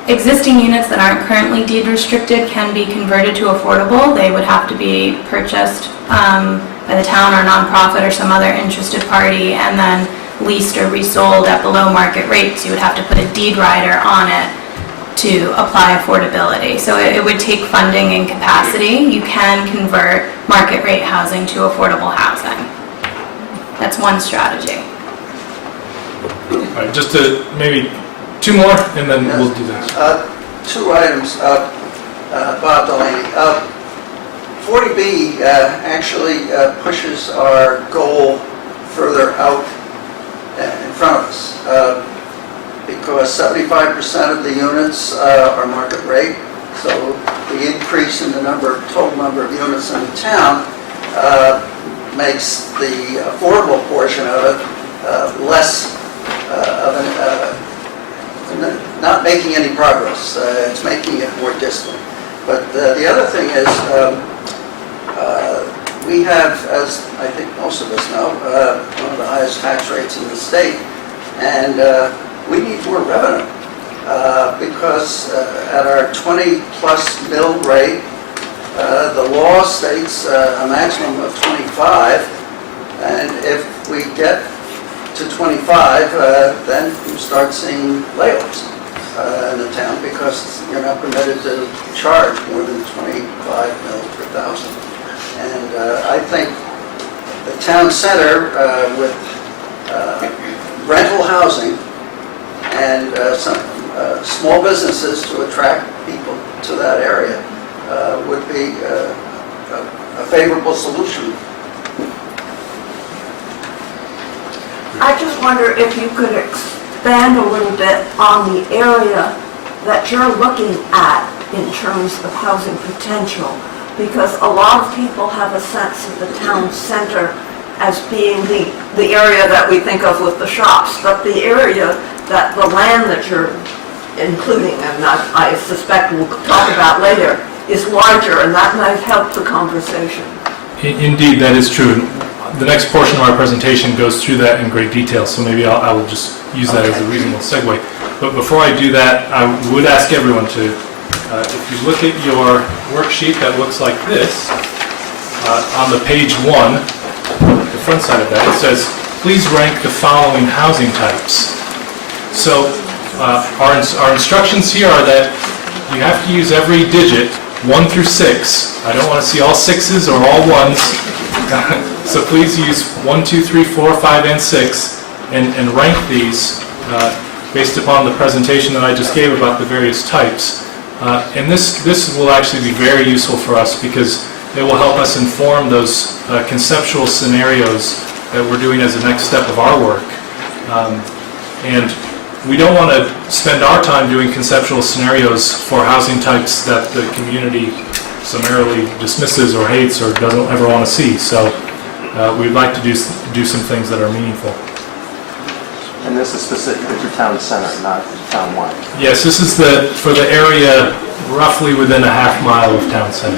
existing units that aren't currently deed restricted can be converted to affordable. They would have to be purchased by the town or nonprofit or some other interested party and then leased or resold at below market rates. You would have to put a deed rider on it to apply affordability. So it would take funding and capacity. You can convert market rate housing to affordable housing. That's one strategy. All right, just to maybe two more, and then we'll do this. Two items, Bob Delaney. 40B actually pushes our goal further out in front of us because 75% of the units are market rate. So the increase in the total number of units in the town makes the affordable portion of it less not making any progress. It's making it more distant. But the other thing is we have, as I think most of us know, one of the highest tax rates in the state, and we need more revenue because at our 20-plus mill rate, the law states a maximum of 25, and if we get to 25, then you start seeing layoffs in the town because you're not permitted to charge more than 25 mil per thousand. And I think the town center with rental housing and some small businesses to attract people to that area would be a favorable solution. I just wonder if you could expand a little bit on the area that you're looking at in terms of housing potential, because a lot of people have a sense of the town center as being the area that we think of with the shops, but the area that the land that you're including, and I suspect we'll talk about later, is larger, and that might help the conversation. Indeed, that is true. The next portion of our presentation goes through that in great detail, so maybe I will just use that as a reasonable segue. But before I do that, I would ask everyone to, if you look at your worksheet that looks like this, on the page 1, the front side of that, it says, please rank the following housing types. So our instructions here are that you have to use every digit, 1 through 6. I don't want to see all 6s or all 1s. So please use 1, 2, 3, 4, 5, and 6 and rank these based upon the presentation that I just gave about the various types. And this will actually be very useful for us because it will help us inform those conceptual scenarios that we're doing as the next step of our work. And we don't want to spend our time doing conceptual scenarios for housing types that the community summarily dismisses or hates or doesn't ever want to see. So we'd like to do some things that are meaningful. And this is specifically for town center, not town-wide? Yes, this is for the area roughly within a half mile of town center.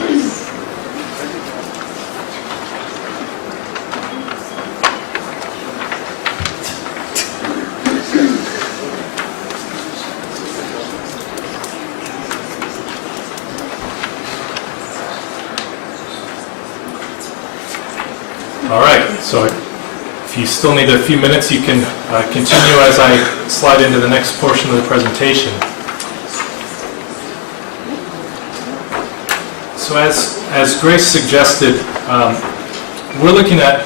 All right, so if you still need a few minutes, you can continue as I slide into the next portion of the presentation. So as Grace suggested, we're looking at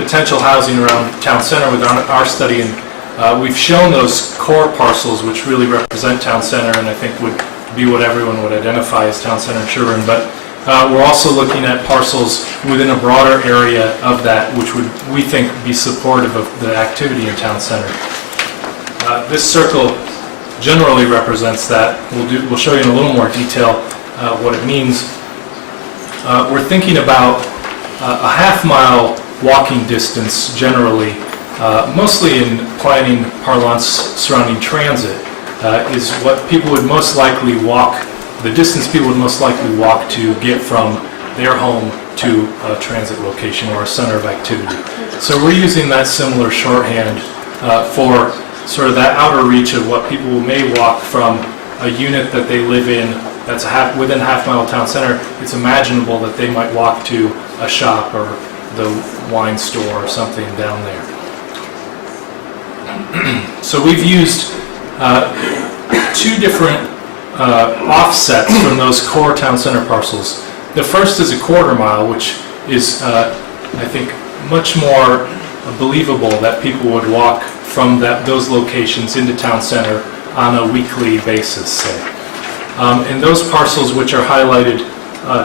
potential housing around town center with our study, and we've shown those core parcels which really represent town center and I think would be what everyone would identify as town center in Sherborn. But we're also looking at parcels within a broader area of that which would, we think, be supportive of the activity in town center. This circle generally represents that. We'll show you in a little more detail what it means. We're thinking about a half-mile walking distance generally, mostly in planning parlance surrounding transit, is what people would most likely walk, the distance people would most likely walk to get from their home to a transit location or a center of activity. So we're using that similar shorthand for sort of that outer reach of what people may walk from a unit that they live in that's within half-mile town center. It's imaginable that they might walk to a shop or the wine store or something down there. So we've used two different offsets from those core town center parcels. The first is a quarter mile, which is, I think, much more believable that people would walk from those locations into town center on a weekly basis, say. And those parcels which are highlighted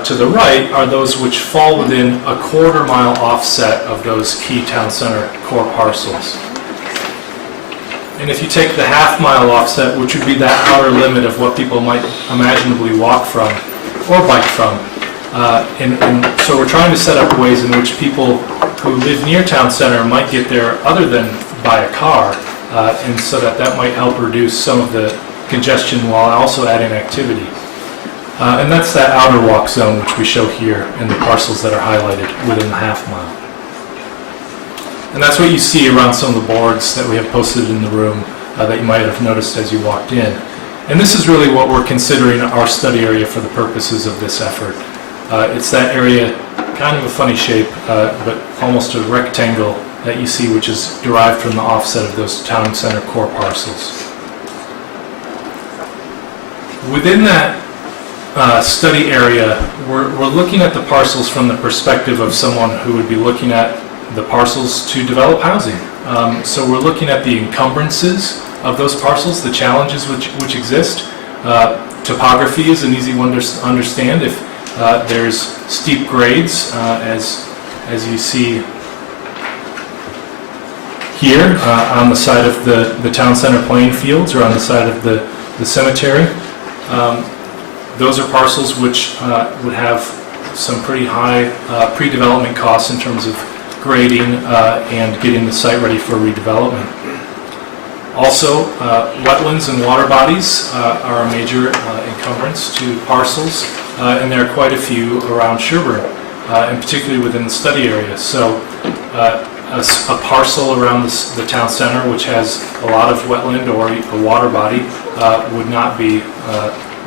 to the right are those which fall within a quarter mile offset of those key town center core parcels. And if you take the half mile offset, which would be that outer limit of what people might imaginably walk from or bike from, and so we're trying to set up ways in which people who live near town center might get there other than by a car, and so that might help reduce some of the congestion while also adding activity. And that's that outer walk zone which we show here in the parcels that are highlighted within the half mile. And that's what you see around some of the boards that we have posted in the room that you might have noticed as you walked in. And this is really what we're considering our study area for the purposes of this effort. It's that area, kind of a funny shape, but almost a rectangle that you see, which is derived from the offset of those town center core parcels. Within that study area, we're looking at the parcels from the perspective of someone who would be looking at the parcels to develop housing. So we're looking at the encumbrances of those parcels, the challenges which exist. Topography is an easy one to understand. If there's steep grades, as you see here on the side of the town center playing fields or on the side of the cemetery. Those are parcels which would have some pretty high pre-development costs in terms of grading and getting the site ready for redevelopment. Also, wetlands and water bodies are a major encumbrance to parcels, and there are quite a few around Sherborn, and particularly within the study area. So a parcel around the town center which has a lot of wetland or a water body would not be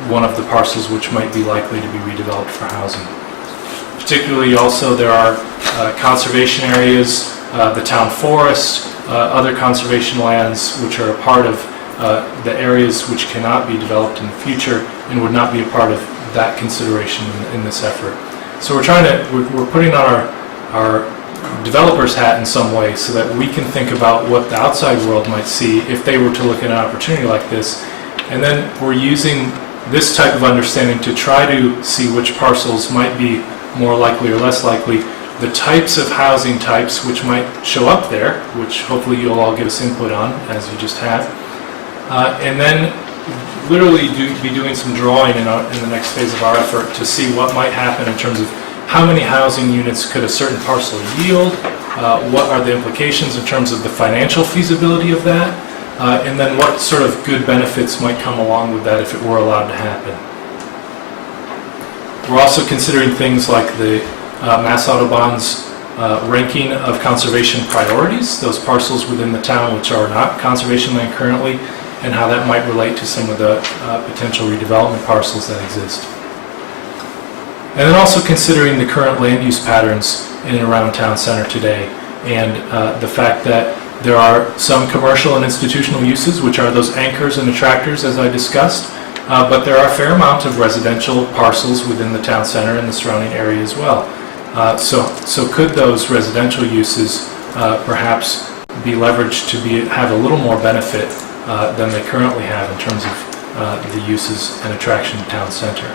one of the parcels which might be likely to be redeveloped for housing. Particularly also there are conservation areas, the town forest, other conservation lands which are a part of the areas which cannot be developed in the future and would not be a part of that consideration in this effort. So we're putting on our developer's hat in some way so that we can think about what the outside world might see if they were to look at an opportunity like this. And then we're using this type of understanding to try to see which parcels might be more likely or less likely, the types of housing types which might show up there, which hopefully you'll all give us input on, as you just have, and then literally be doing some drawing in the next phase of our effort to see what might happen in terms of how many housing units could a certain parcel yield, what are the implications in terms of the financial feasibility of that, and then what sort of good benefits might come along with that if it were allowed to happen. We're also considering things like the Mass Autobahn's ranking of conservation priorities, those parcels within the town which are not conservation land currently, and how that might relate to some of the potential redevelopment parcels that exist. And then also considering the current land use patterns in and around town center today, and the fact that there are some commercial and institutional uses, which are those anchors and attractors, as I discussed, but there are a fair amount of residential parcels within the town center and the surrounding area as well. So could those residential uses perhaps be leveraged to have a little more benefit than they currently have in terms of the uses and attraction to town center.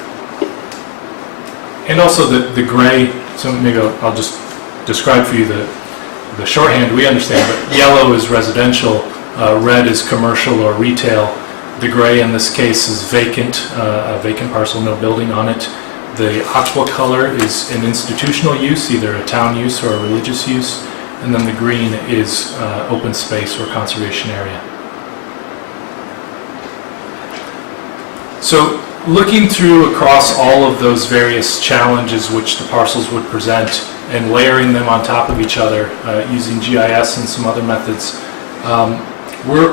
And also the gray, so maybe I'll just describe for you the shorthand we understand, but yellow is residential, red is commercial or retail, the gray in this case is vacant, a vacant parcel, no building on it. The aqua color is an institutional use, either a town use or a religious use, and then the green is open space or conservation area. So looking through across all of those various challenges which the parcels would present and layering them on top of each other using GIS and some other methods,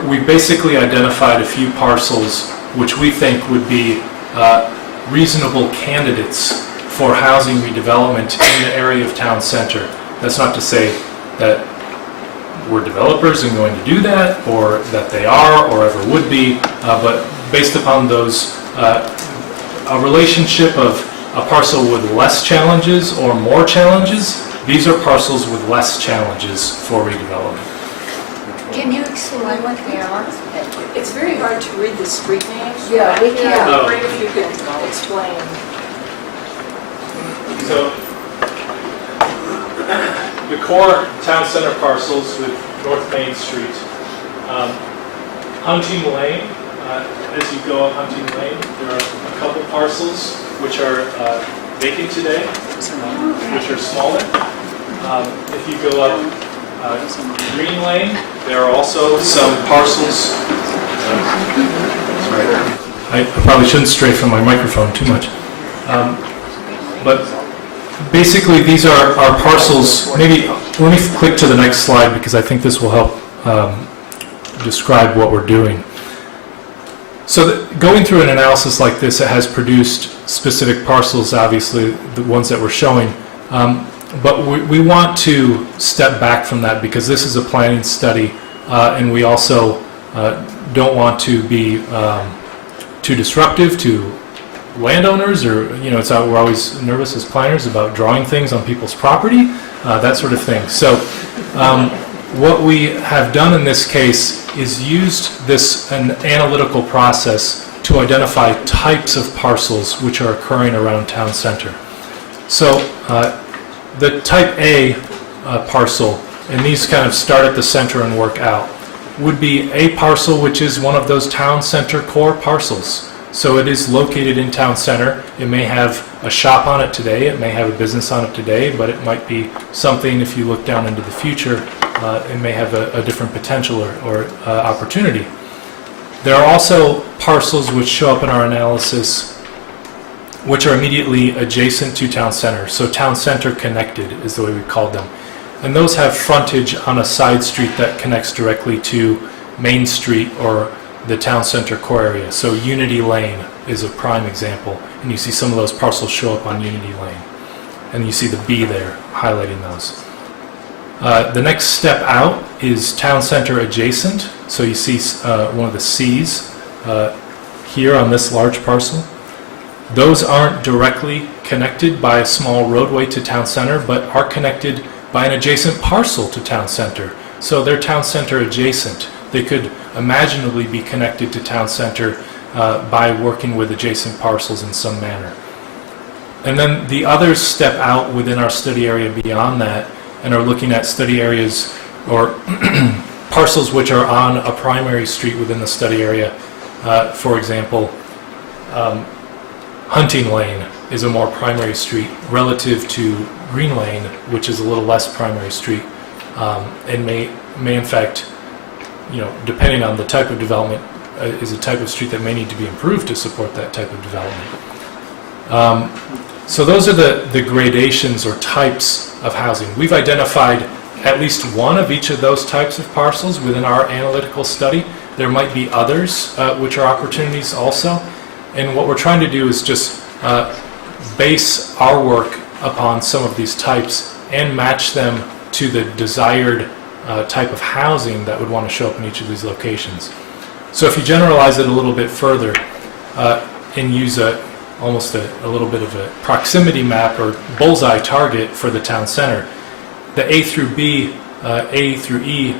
we basically identified a few parcels which we think would be reasonable candidates for housing redevelopment in the area of town center. That's not to say that we're developers and going to do that, or that they are or ever would be, but based upon those, a relationship of a parcel with less challenges or more challenges, these are parcels with less challenges for redevelopment. Can you explain what they are? It's very hard to read the street names. Yeah, we can. Yeah, great if you could explain. So, the core town center parcels with North Main Street. Hunting Lane, as you go up Hunting Lane, there are a couple parcels which are vacant today, which are smaller. If you go up Green Lane, there are also some parcels. I probably shouldn't stray from my microphone too much. But basically, these are parcels. Maybe let me click to the next slide because I think this will help describe what we're doing. So going through an analysis like this, it has produced specific parcels, obviously, the ones that we're showing. But we want to step back from that because this is a planning study, and we also don't want to be too disruptive to landowners, or we're always nervous as planners about drawing things on people's property, that sort of thing. So what we have done in this case is used an analytical process to identify types of parcels which are occurring around town center. So the type A parcel, and these kind of start at the center and work out, would be a parcel which is one of those town center core parcels. So it is located in town center. It may have a shop on it today, it may have a business on it today, but it might be something, if you look down into the future, it may have a different potential or opportunity. There are also parcels which show up in our analysis which are immediately adjacent to town center. So town center connected is the way we called them. And those have frontage on a side street that connects directly to Main Street or the town center core area. So Unity Lane is a prime example. And you see some of those parcels show up on Unity Lane. And you see the B there highlighting those. The next step out is town center adjacent. So you see one of the C's here on this large parcel. Those aren't directly connected by a small roadway to town center, but are connected by an adjacent parcel to town center. So they're town center adjacent. They could imaginably be connected to town center by working with adjacent parcels in some manner. And then the others step out within our study area beyond that and are looking at study areas or parcels which are on a primary street within the study area. For example, Hunting Lane is a more primary street relative to Green Lane, which is a little less primary street, and may in fact, depending on the type of development, is a type of street that may need to be improved to support that type of development. So those are the gradations or types of housing. We've identified at least one of each of those types of parcels within our analytical study. There might be others which are opportunities also. And what we're trying to do is just base our work upon some of these types and match them to the desired type of housing that would want to show up in each of these locations. So if you generalize it a little bit further and use almost a little bit of a proximity map or bullseye target for the town center, the A through B A through E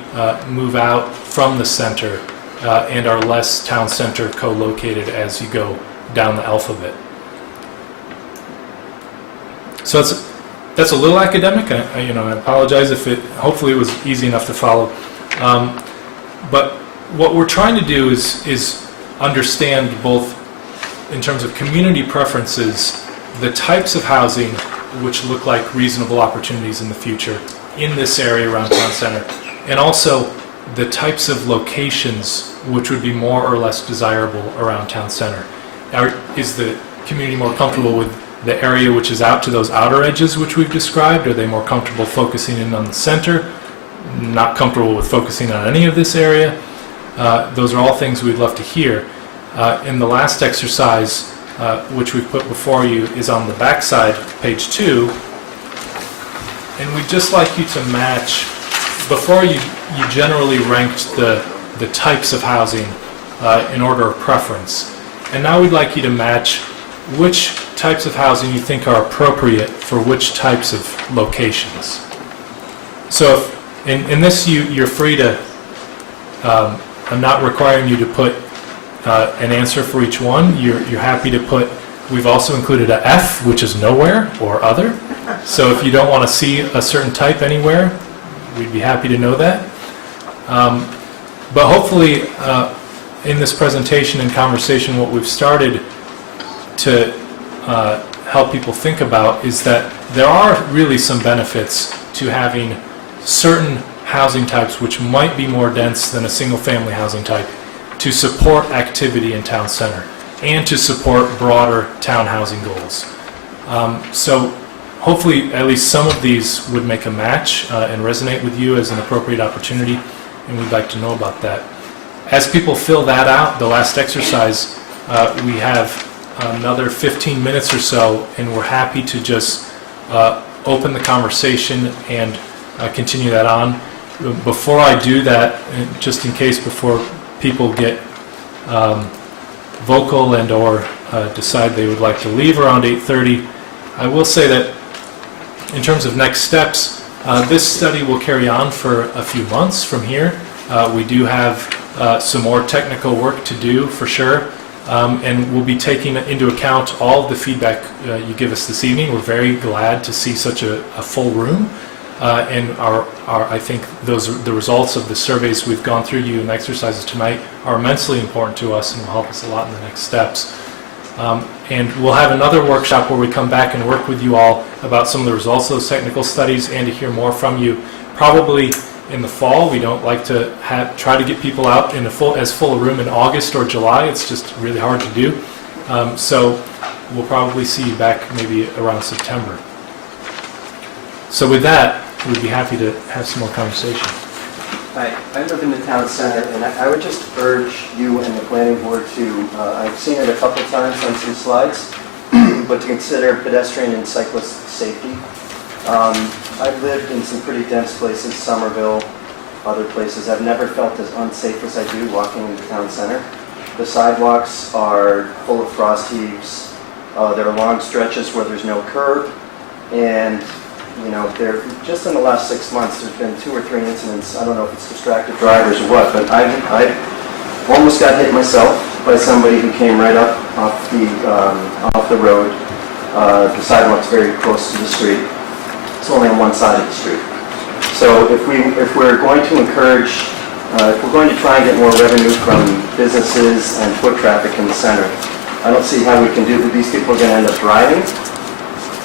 move out from the center and are less town center co-located as you go down the alphabet. So that's a little academic. I apologize if hopefully it was easy enough to follow. But what we're trying to do is understand both in terms of community preferences, the types of housing which look like reasonable opportunities in the future in this area around town center, and also the types of locations which would be more or less desirable around town center. Is the community more comfortable with the area which is out to those outer edges which we've described? Are they more comfortable focusing in on the center? Not comfortable with focusing on any of this area? Those are all things we'd love to hear. In the last exercise, which we've put before you, is on the back side, page 2. And we'd just like you to match, before you generally ranked the types of housing in order of preference. And now we'd like you to match which types of housing you think are appropriate for which types of locations. So if, in this, you're free to, I'm not requiring you to put an answer for each one. You're happy to put, we've also included a F, which is nowhere or other. So if you don't want to see a certain type anywhere, we'd be happy to know that. But hopefully, in this presentation and conversation, what we've started to help people think about is that there are really some benefits to having certain housing types which might be more dense than a single-family housing type to support activity in town center and to support broader town housing goals. So hopefully at least some of these would make a match and resonate with you as an appropriate opportunity, and we'd like to know about that. As people fill that out, the last exercise, we have another 15 minutes or so, and we're happy to just open the conversation and continue that on. Before I do that, just in case, before people get vocal and or decide they would like to leave around 8:30, I will say that in terms of next steps, this study will carry on for a few months from here. We do have some more technical work to do for sure, and we'll be taking into account all of the feedback you give us this evening. We're very glad to see such a full room, and I think the results of the surveys we've gone through you and the exercises tonight are immensely important to us and will help us a lot in the next steps. And we'll have another workshop where we come back and work with you all about some of the results of those technical studies and to hear more from you, probably in the fall. We don't like to try to get people out in as full a room in August or July. It's just really hard to do. So we'll probably see you back maybe around September. So with that, we'd be happy to have some more conversation. Hi, I live in the town center, and I would just urge you and the planning board to, I've seen it a couple times on some slides, but to consider pedestrian and cyclist safety. I've lived in some pretty dense places, Somerville, other places. I've never felt as unsafe as I do walking in the town center. The sidewalks are full of frost heaves. There are long stretches where there's no curb, and there, just in the last 6 months, there's been 2 or 3 incidents. I don't know if it's distracted drivers or what, but I almost got hit myself by somebody who came right up off the road. The sidewalk's very close to the street. It's only on one side of the street. So if we're going to encourage, if we're going to try and get more revenue from businesses and foot traffic in the center, I don't see how we can do it. These people are going to end up driving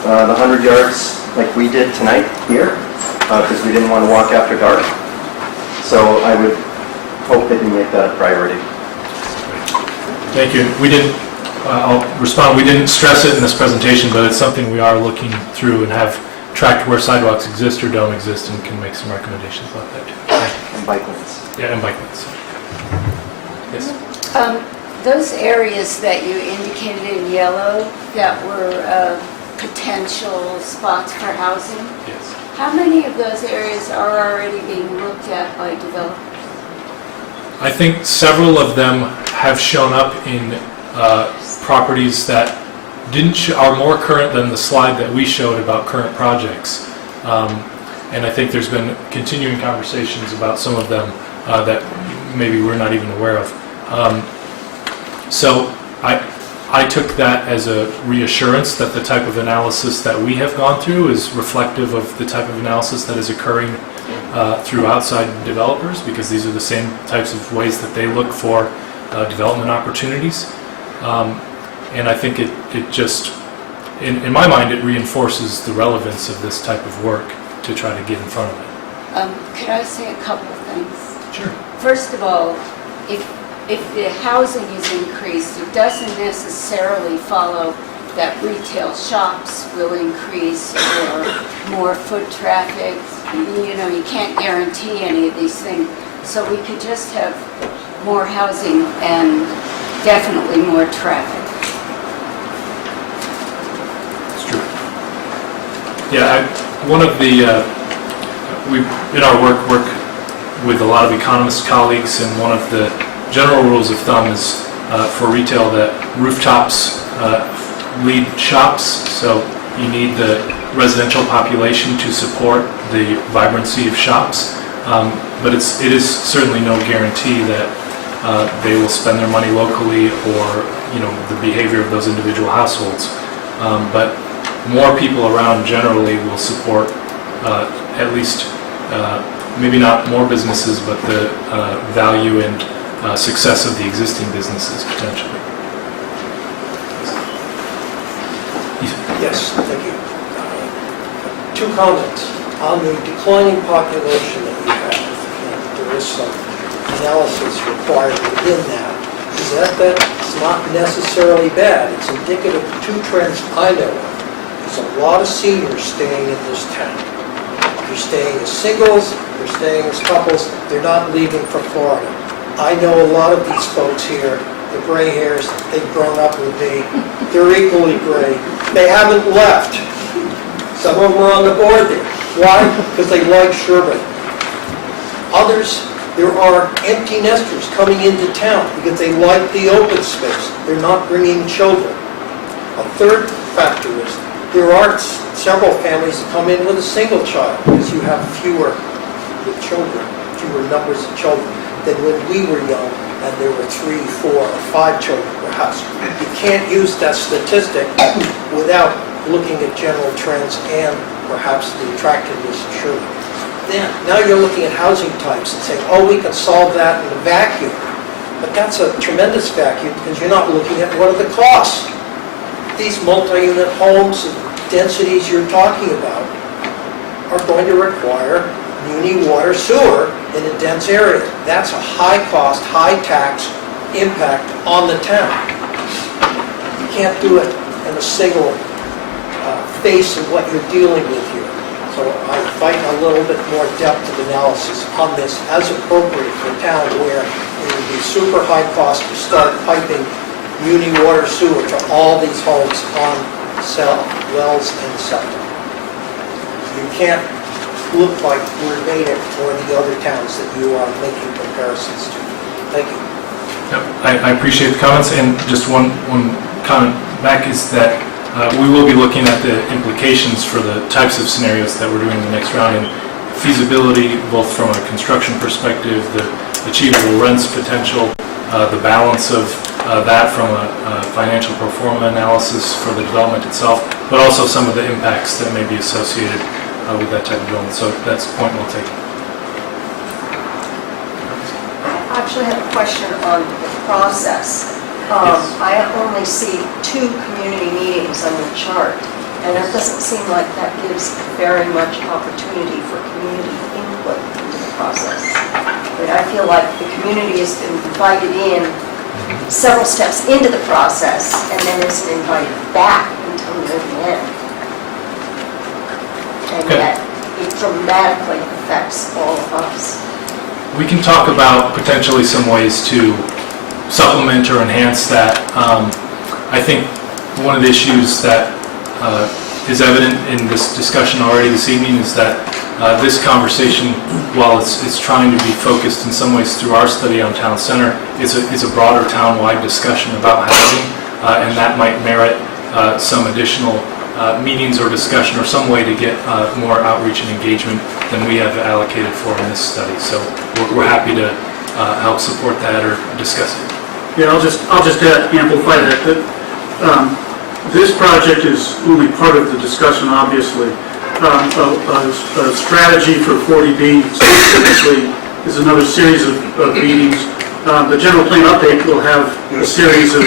the 100 yards like we did tonight here, because we didn't want to walk after dark. So I would hope that you make that a priority. Thank you. We didn't, I'll respond, we didn't stress it in this presentation, but it's something we are looking through and have tracked where sidewalks exist or don't exist and can make some recommendations about that too. And bike lanes. Yeah, and bike lanes. Yes. Those areas that you indicated in yellow that were potential spots for housing, yes. How many of those areas are already being looked at by developers? I think several of them have shown up in properties that are more current than the slide that we showed about current projects. and I think there's been continuing conversations about some of them that maybe we're not even aware of. So I took that as a reassurance that the type of analysis that we have gone through is reflective of the type of analysis that is occurring through outside developers, because these are the same types of ways that they look for development opportunities. And I think it just, in my mind, it reinforces the relevance of this type of work to try to get in front of it. Could I say a couple of things? Sure. First of all, if the housing is increased, it doesn't necessarily follow that retail shops will increase or more foot traffic. You know, you can't guarantee any of these things. So we could just have more housing and definitely more traffic. It's true. Yeah, one of the, we in our work with a lot of economist colleagues, and one of the general rules of thumb is for retail that rooftops lead shops, so you need the residential population to support the vibrancy of shops, but it is certainly no guarantee that they will spend their money locally, or the behavior of those individual households. But more people around generally will support at least maybe not more businesses, but the value and success of the existing businesses potentially. Yes, thank you. Two comments. On the declining population that we have, and there is some analysis required within that, is that's not necessarily bad. It's indicative of two trends I know of. There's a lot of seniors staying in this town. They're staying as singles, they're staying as couples, they're not leaving for Florida. I know a lot of these folks here, the gray hairs, they've grown up with me, they're equally gray. They haven't left. Some of them are on the board there. Why? Because they like Sherborn. Others, there are empty nesters coming into town because they like the open space. They're not bringing children. A third factor is there are several families that come in with a single child because you have fewer with children, fewer numbers of children than when we were young and there were 3, 4, or 5 children per house. You can't use that statistic without looking at general trends and perhaps the attractiveness of Sherborn. Then, now you're looking at housing types and saying, oh, we can solve that in a vacuum. But that's a tremendous vacuum because you're not looking at what are the costs. These multi-unit homes and densities you're talking about are going to require muni water sewer in a dense area. That's a high cost, high tax impact on the town. You can't do it in a single face of what you're dealing with here. So I invite a little bit more depth of analysis on this as appropriate for a town where it would be super high cost to start piping muni water sewer to all these homes on wells and septic. You can't look like we're Natick or the other towns that you are making comparisons to. Thank you. Yep, I appreciate the comments, and just one comment back is that we will be looking at the implications for the types of scenarios that we're doing in the next round, and feasibility both from a construction perspective, the achievable rents potential, the balance of that from a financial pro forma analysis for the development itself, but also some of the impacts that may be associated with that type of development. So that's a point well taken. I actually have a question on the process. I only see 2 community meetings on the chart, and it doesn't seem like that gives very much opportunity for community input into the process. But I feel like the community has been invited in several steps into the process and then isn't invited back until near the end. And that it dramatically affects all of us. We can talk about potentially some ways to supplement or enhance that. I think one of the issues that is evident in this discussion already this evening is that this conversation, while it's trying to be focused in some ways through our study on town center, is a broader town-wide discussion about housing, and that might merit some additional meetings or discussion or some way to get more outreach and engagement than we have allocated for in this study. So we're happy to help support that or discuss it. Yeah, I'll just amplify that. This project is only part of the discussion, obviously. A strategy for 40B specifically is another series of meetings. The general plan update will have a series of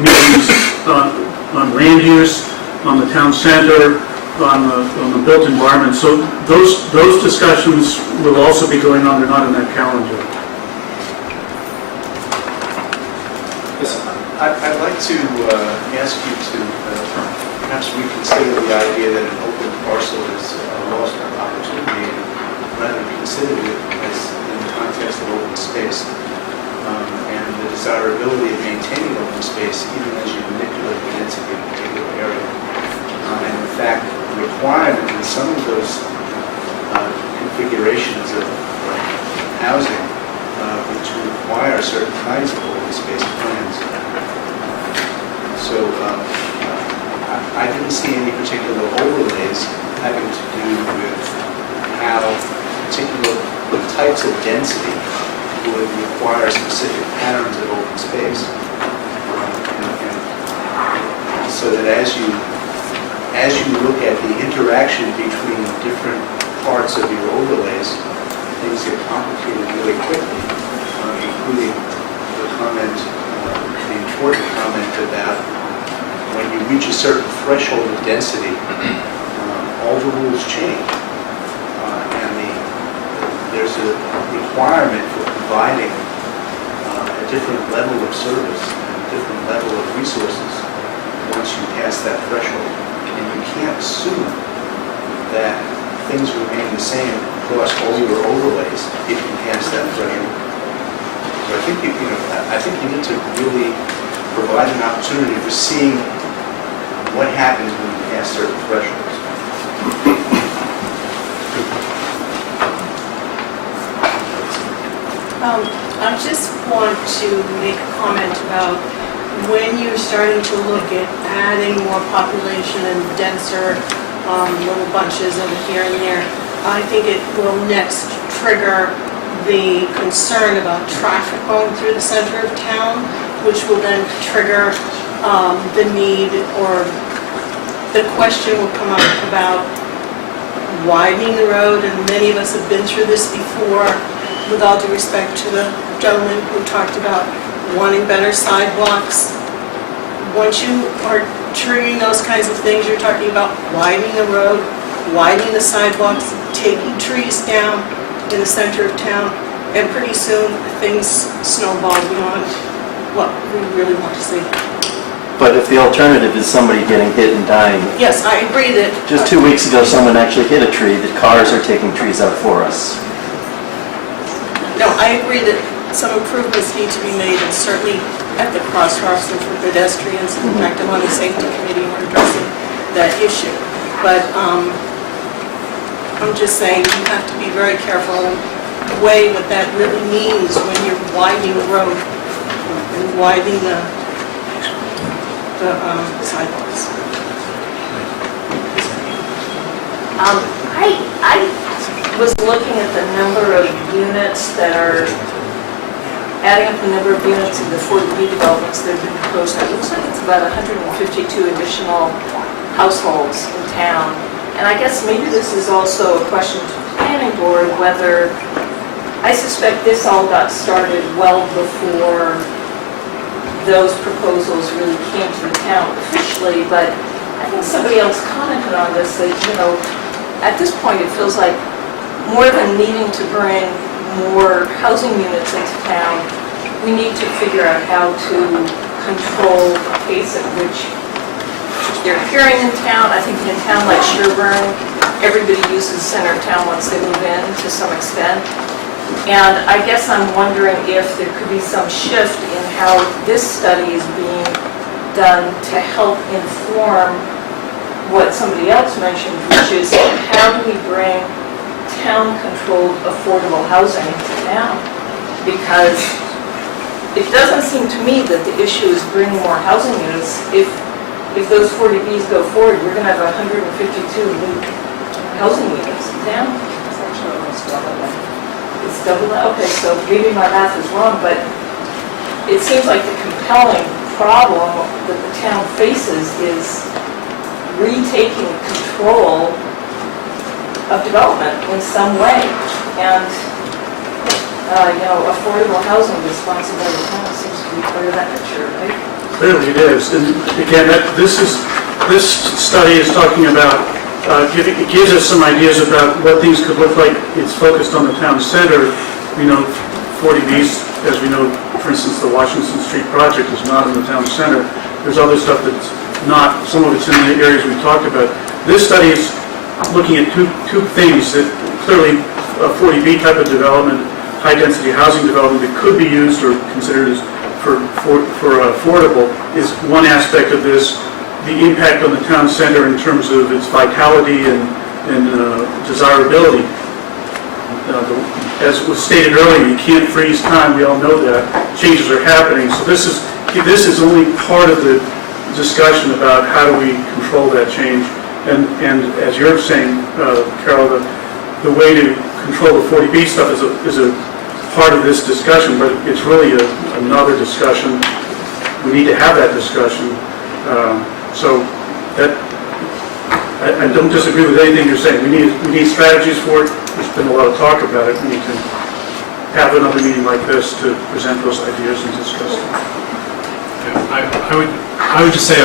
meetings on land use, on the town center, on the built environment. So those discussions will also be going on. They're not in that calendar. Yes, I'd like to ask you to perhaps reconsider the idea that an open parcel is a lost opportunity, and rather consider it as in the context of open space and the desirability of maintaining open space even as you manipulate the density of a particular area. And in fact, the requirement in some of those configurations of housing which require certain kinds of open space plans. So I didn't see any particular overlays having to do with how particular types of density would require specific patterns of open space. And so that as you look at the interaction between different parts of your overlays, things get complicated really quickly, including the comment, the important comment about when you reach a certain threshold of density, all the rules change. And there's a requirement for providing a different level of service and a different level of resources once you pass that threshold. And you can't assume that things remain the same across all your overlays if you pass that threshold. So I think I think you need to really provide an opportunity for seeing what happens when you pass certain thresholds. I just want to make a comment about when you're starting to look at adding more population and denser little bunches over here and there. I think it will next trigger the concern about traffic going through the center of town, which will then trigger the need, or the question will come up about widening the road, and many of us have been through this before, with all due respect to the gentleman who talked about wanting better sidewalks. Once you are triggering those kinds of things, you're talking about widening the road, widening the sidewalks, taking trees down in the center of town, and pretty soon things snowball beyond what we really want to see. But if the alternative is somebody getting hit and dying, Yes, I agree that... just 2 weeks ago, someone actually hit a tree, the cars are taking trees out for us. No, I agree that some improvements need to be made, and certainly at the crosswalks and for pedestrians. In fact, I'm on the safety committee and we're addressing that issue. But I'm just saying you have to be very careful and weigh what that really means when you're widening the road and widening the sidewalks. I was looking at the number of units that are, adding up the number of units in the 40B developments that have been proposed. It looks like it's about 152 additional households in town. And I guess maybe this is also a question to the planning board, whether, I suspect this all got started well before those proposals really came to the town officially, but I think somebody else commented on this, that, you know, at this point it feels like more than needing to bring more housing units into town, we need to figure out how to control the pace at which they're appearing in town. I think in a town like Sherborn, everybody uses center of town once they move in to some extent. And I guess I'm wondering if there could be some shift in how this study is being done to help inform what somebody else mentioned, which is how do we bring town-controlled affordable housing into town? Because it doesn't seem to me that the issue is bringing more housing units. If if those 40Bs go forward, you're going to have 152 new housing units in town. It's actually almost double that. It's double that, okay, so maybe my math is wrong, but it seems like the compelling problem that the town faces is retaking control of development in some way. And, affordable housing responsible to the town seems to be part of that picture, right? Clearly it is. And again, this study is talking about, it gives us some ideas about what things could look like. It's focused on the town center. 40Bs, as we know, for instance, the Washington Street project is not in the town center. There's other stuff that's not, some of it's in the areas we talked about. This study is looking at two things that clearly a 40B type of development, high-density housing development that could be used or considered as for affordable is one aspect of this. The impact on the town center in terms of its vitality and desirability. As was stated earlier, you can't freeze time. We all know that. Changes are happening. So this is only part of the discussion about how do we control that change. And as you're saying, Carol, the way to control the 40B stuff is a part of this discussion, but it's really another discussion. We need to have that discussion. So that I don't disagree with anything you're saying. We need strategies for it. There's been a lot of talk about it. We need to have another meeting like this to present those ideas and discuss them. I would just say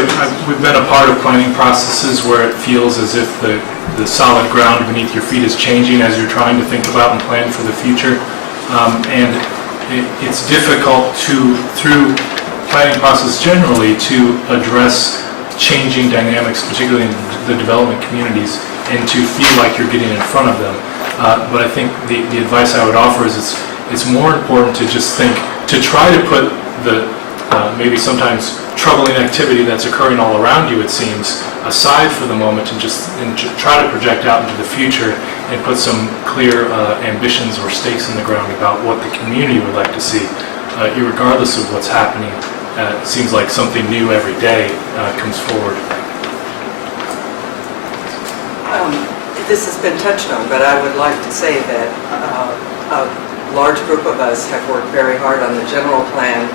we've been a part of planning processes where it feels as if the solid ground beneath your feet is changing as you're trying to think about and plan for the future. And it's difficult through planning process generally, to address changing dynamics, particularly in the development communities, and to feel like you're getting in front of them. But I think the advice I would offer is it's more important to just think, to try to put the maybe sometimes troubling activity that's occurring all around you, it seems, aside for the moment and try to project out into the future and put some clear ambitions or stakes in the ground about what the community would like to see, irregardless of what's happening. It seems like something new every day comes forward. This has been touched on, but I would like to say that a large group of us have worked very hard on the general plan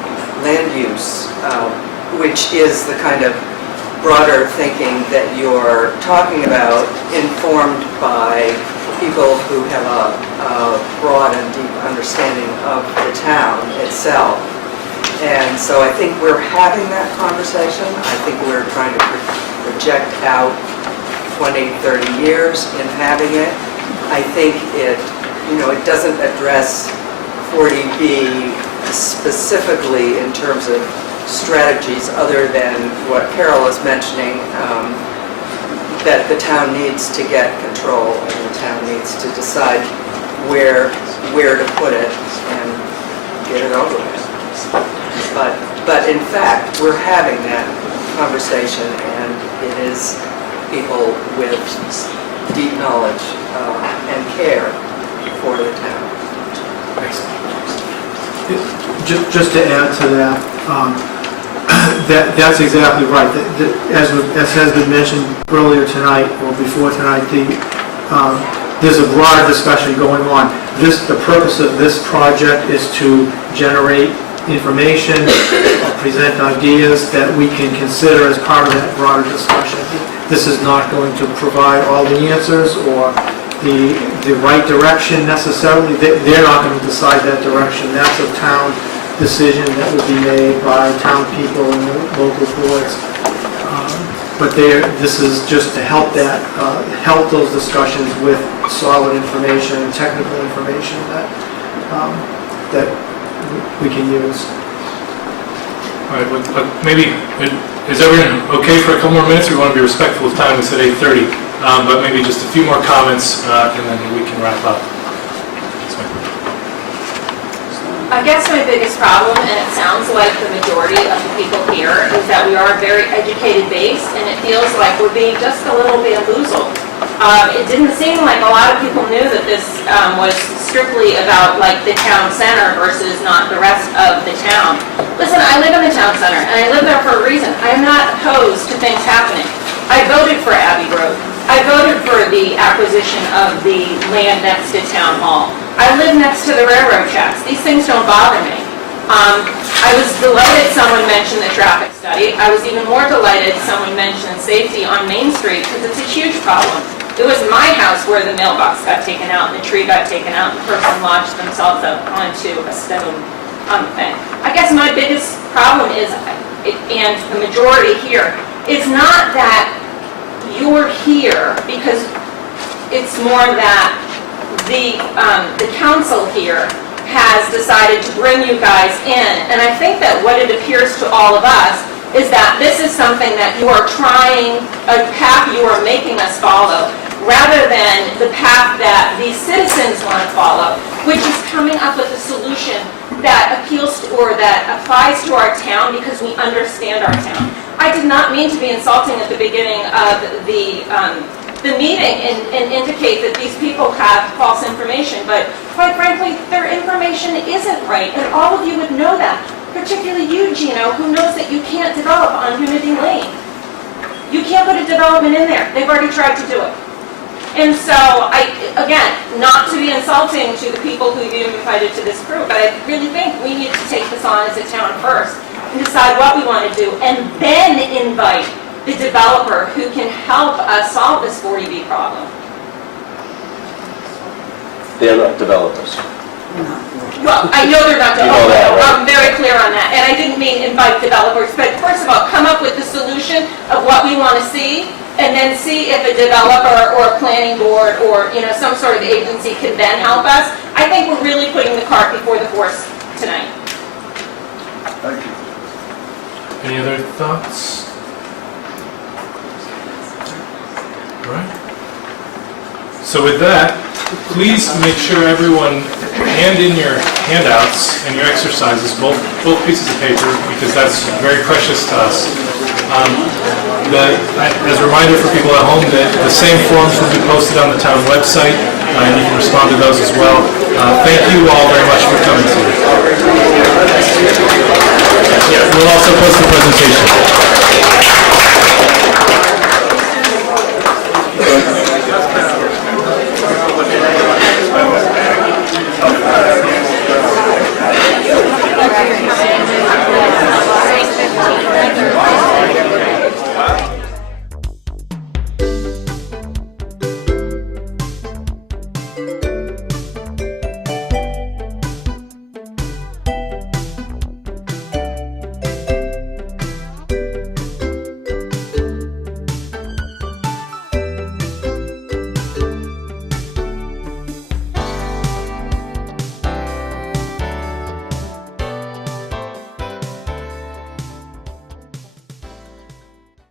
land use, which is the kind of broader thinking that you're talking about, informed by people who have a broad and deep understanding of the town itself. And so I think we're having that conversation. I think we're trying to project out 20, 30 years in having it. I think it doesn't address 40B specifically in terms of strategies other than what Carol is mentioning, that the town needs to get control and the town needs to decide where to put it and get it over with. But in fact, we're having that conversation, and it is people with deep knowledge and care for the town. Just to add to that, that's exactly right. As has been mentioned earlier tonight or before tonight, there's a broader discussion going on. The purpose of this project is to generate information, present ideas that we can consider as part of that broader discussion. This is not going to provide all the answers or the right direction necessarily. They're not going to decide that direction. That's a town decision that would be made by town people and the local boards. But this is just to help help those discussions with solid information and technical information that we can use. All right, maybe, is everyone okay for a couple more minutes? We want to be respectful of time. We said 8:30, but maybe just a few more comments, and then we can wrap up. I guess my biggest problem, and it sounds like the majority of the people here, is that we are a very educated base, and it feels like we're being just a little bamboozled. It didn't seem like a lot of people knew that this was strictly about like the town center versus not the rest of the town. Listen, I live in the town center, and I live there for a reason. I am not opposed to things happening acquisition of the land next to Town Hall. I live next to the railroad tracks. These things don't bother me. I was delighted someone mentioned the traffic study. I was even more delighted someone mentioned safety on Main Street because it's a huge problem. It was my house where the mailbox got taken out and the tree got taken out and the person launched themselves up onto a stone thing. I guess my biggest problem is, and the majority here, is not that you're here because it's more that the council here has decided to bring you guys in. And I think that what it appears to all of us is that this is something that you are trying, a path you are making us follow, rather than the path that these citizens want to follow, which is coming up with a solution that appeals to, or that applies to our town because we understand our town. I did not mean to be insulting at the beginning of the meeting and indicate that these people have false information, but quite frankly, their information isn't right, and all of you would know that, particularly you, Gino, who knows that you can't develop on Unity Lane. You can't put a development in there. They've already tried to do it. And so, again, not to be insulting to the people who you invited to this group, but I really think we need to take this on as a town first and decide what we want to do, and then invite the developer who can help us solve this 40B problem. They're not developers. Well, I know they're not You know that, developers. right? I'm very clear on that. And I didn't mean invite developers, but first of all, come up with the solution of what we want to see, and then see if a developer or a planning board or, you know, some sort of agency can then help us. I think we're really putting the cart before the horse tonight. Thank you. Any other thoughts? All right. So with that, please make sure everyone hand in your handouts and your exercises, both pieces of paper, because that's very precious to us. As a reminder for people at home, the same forms will be posted on the town website, and you can respond to those as well. Thank you all very much for coming today. Yeah, we'll also post the presentation.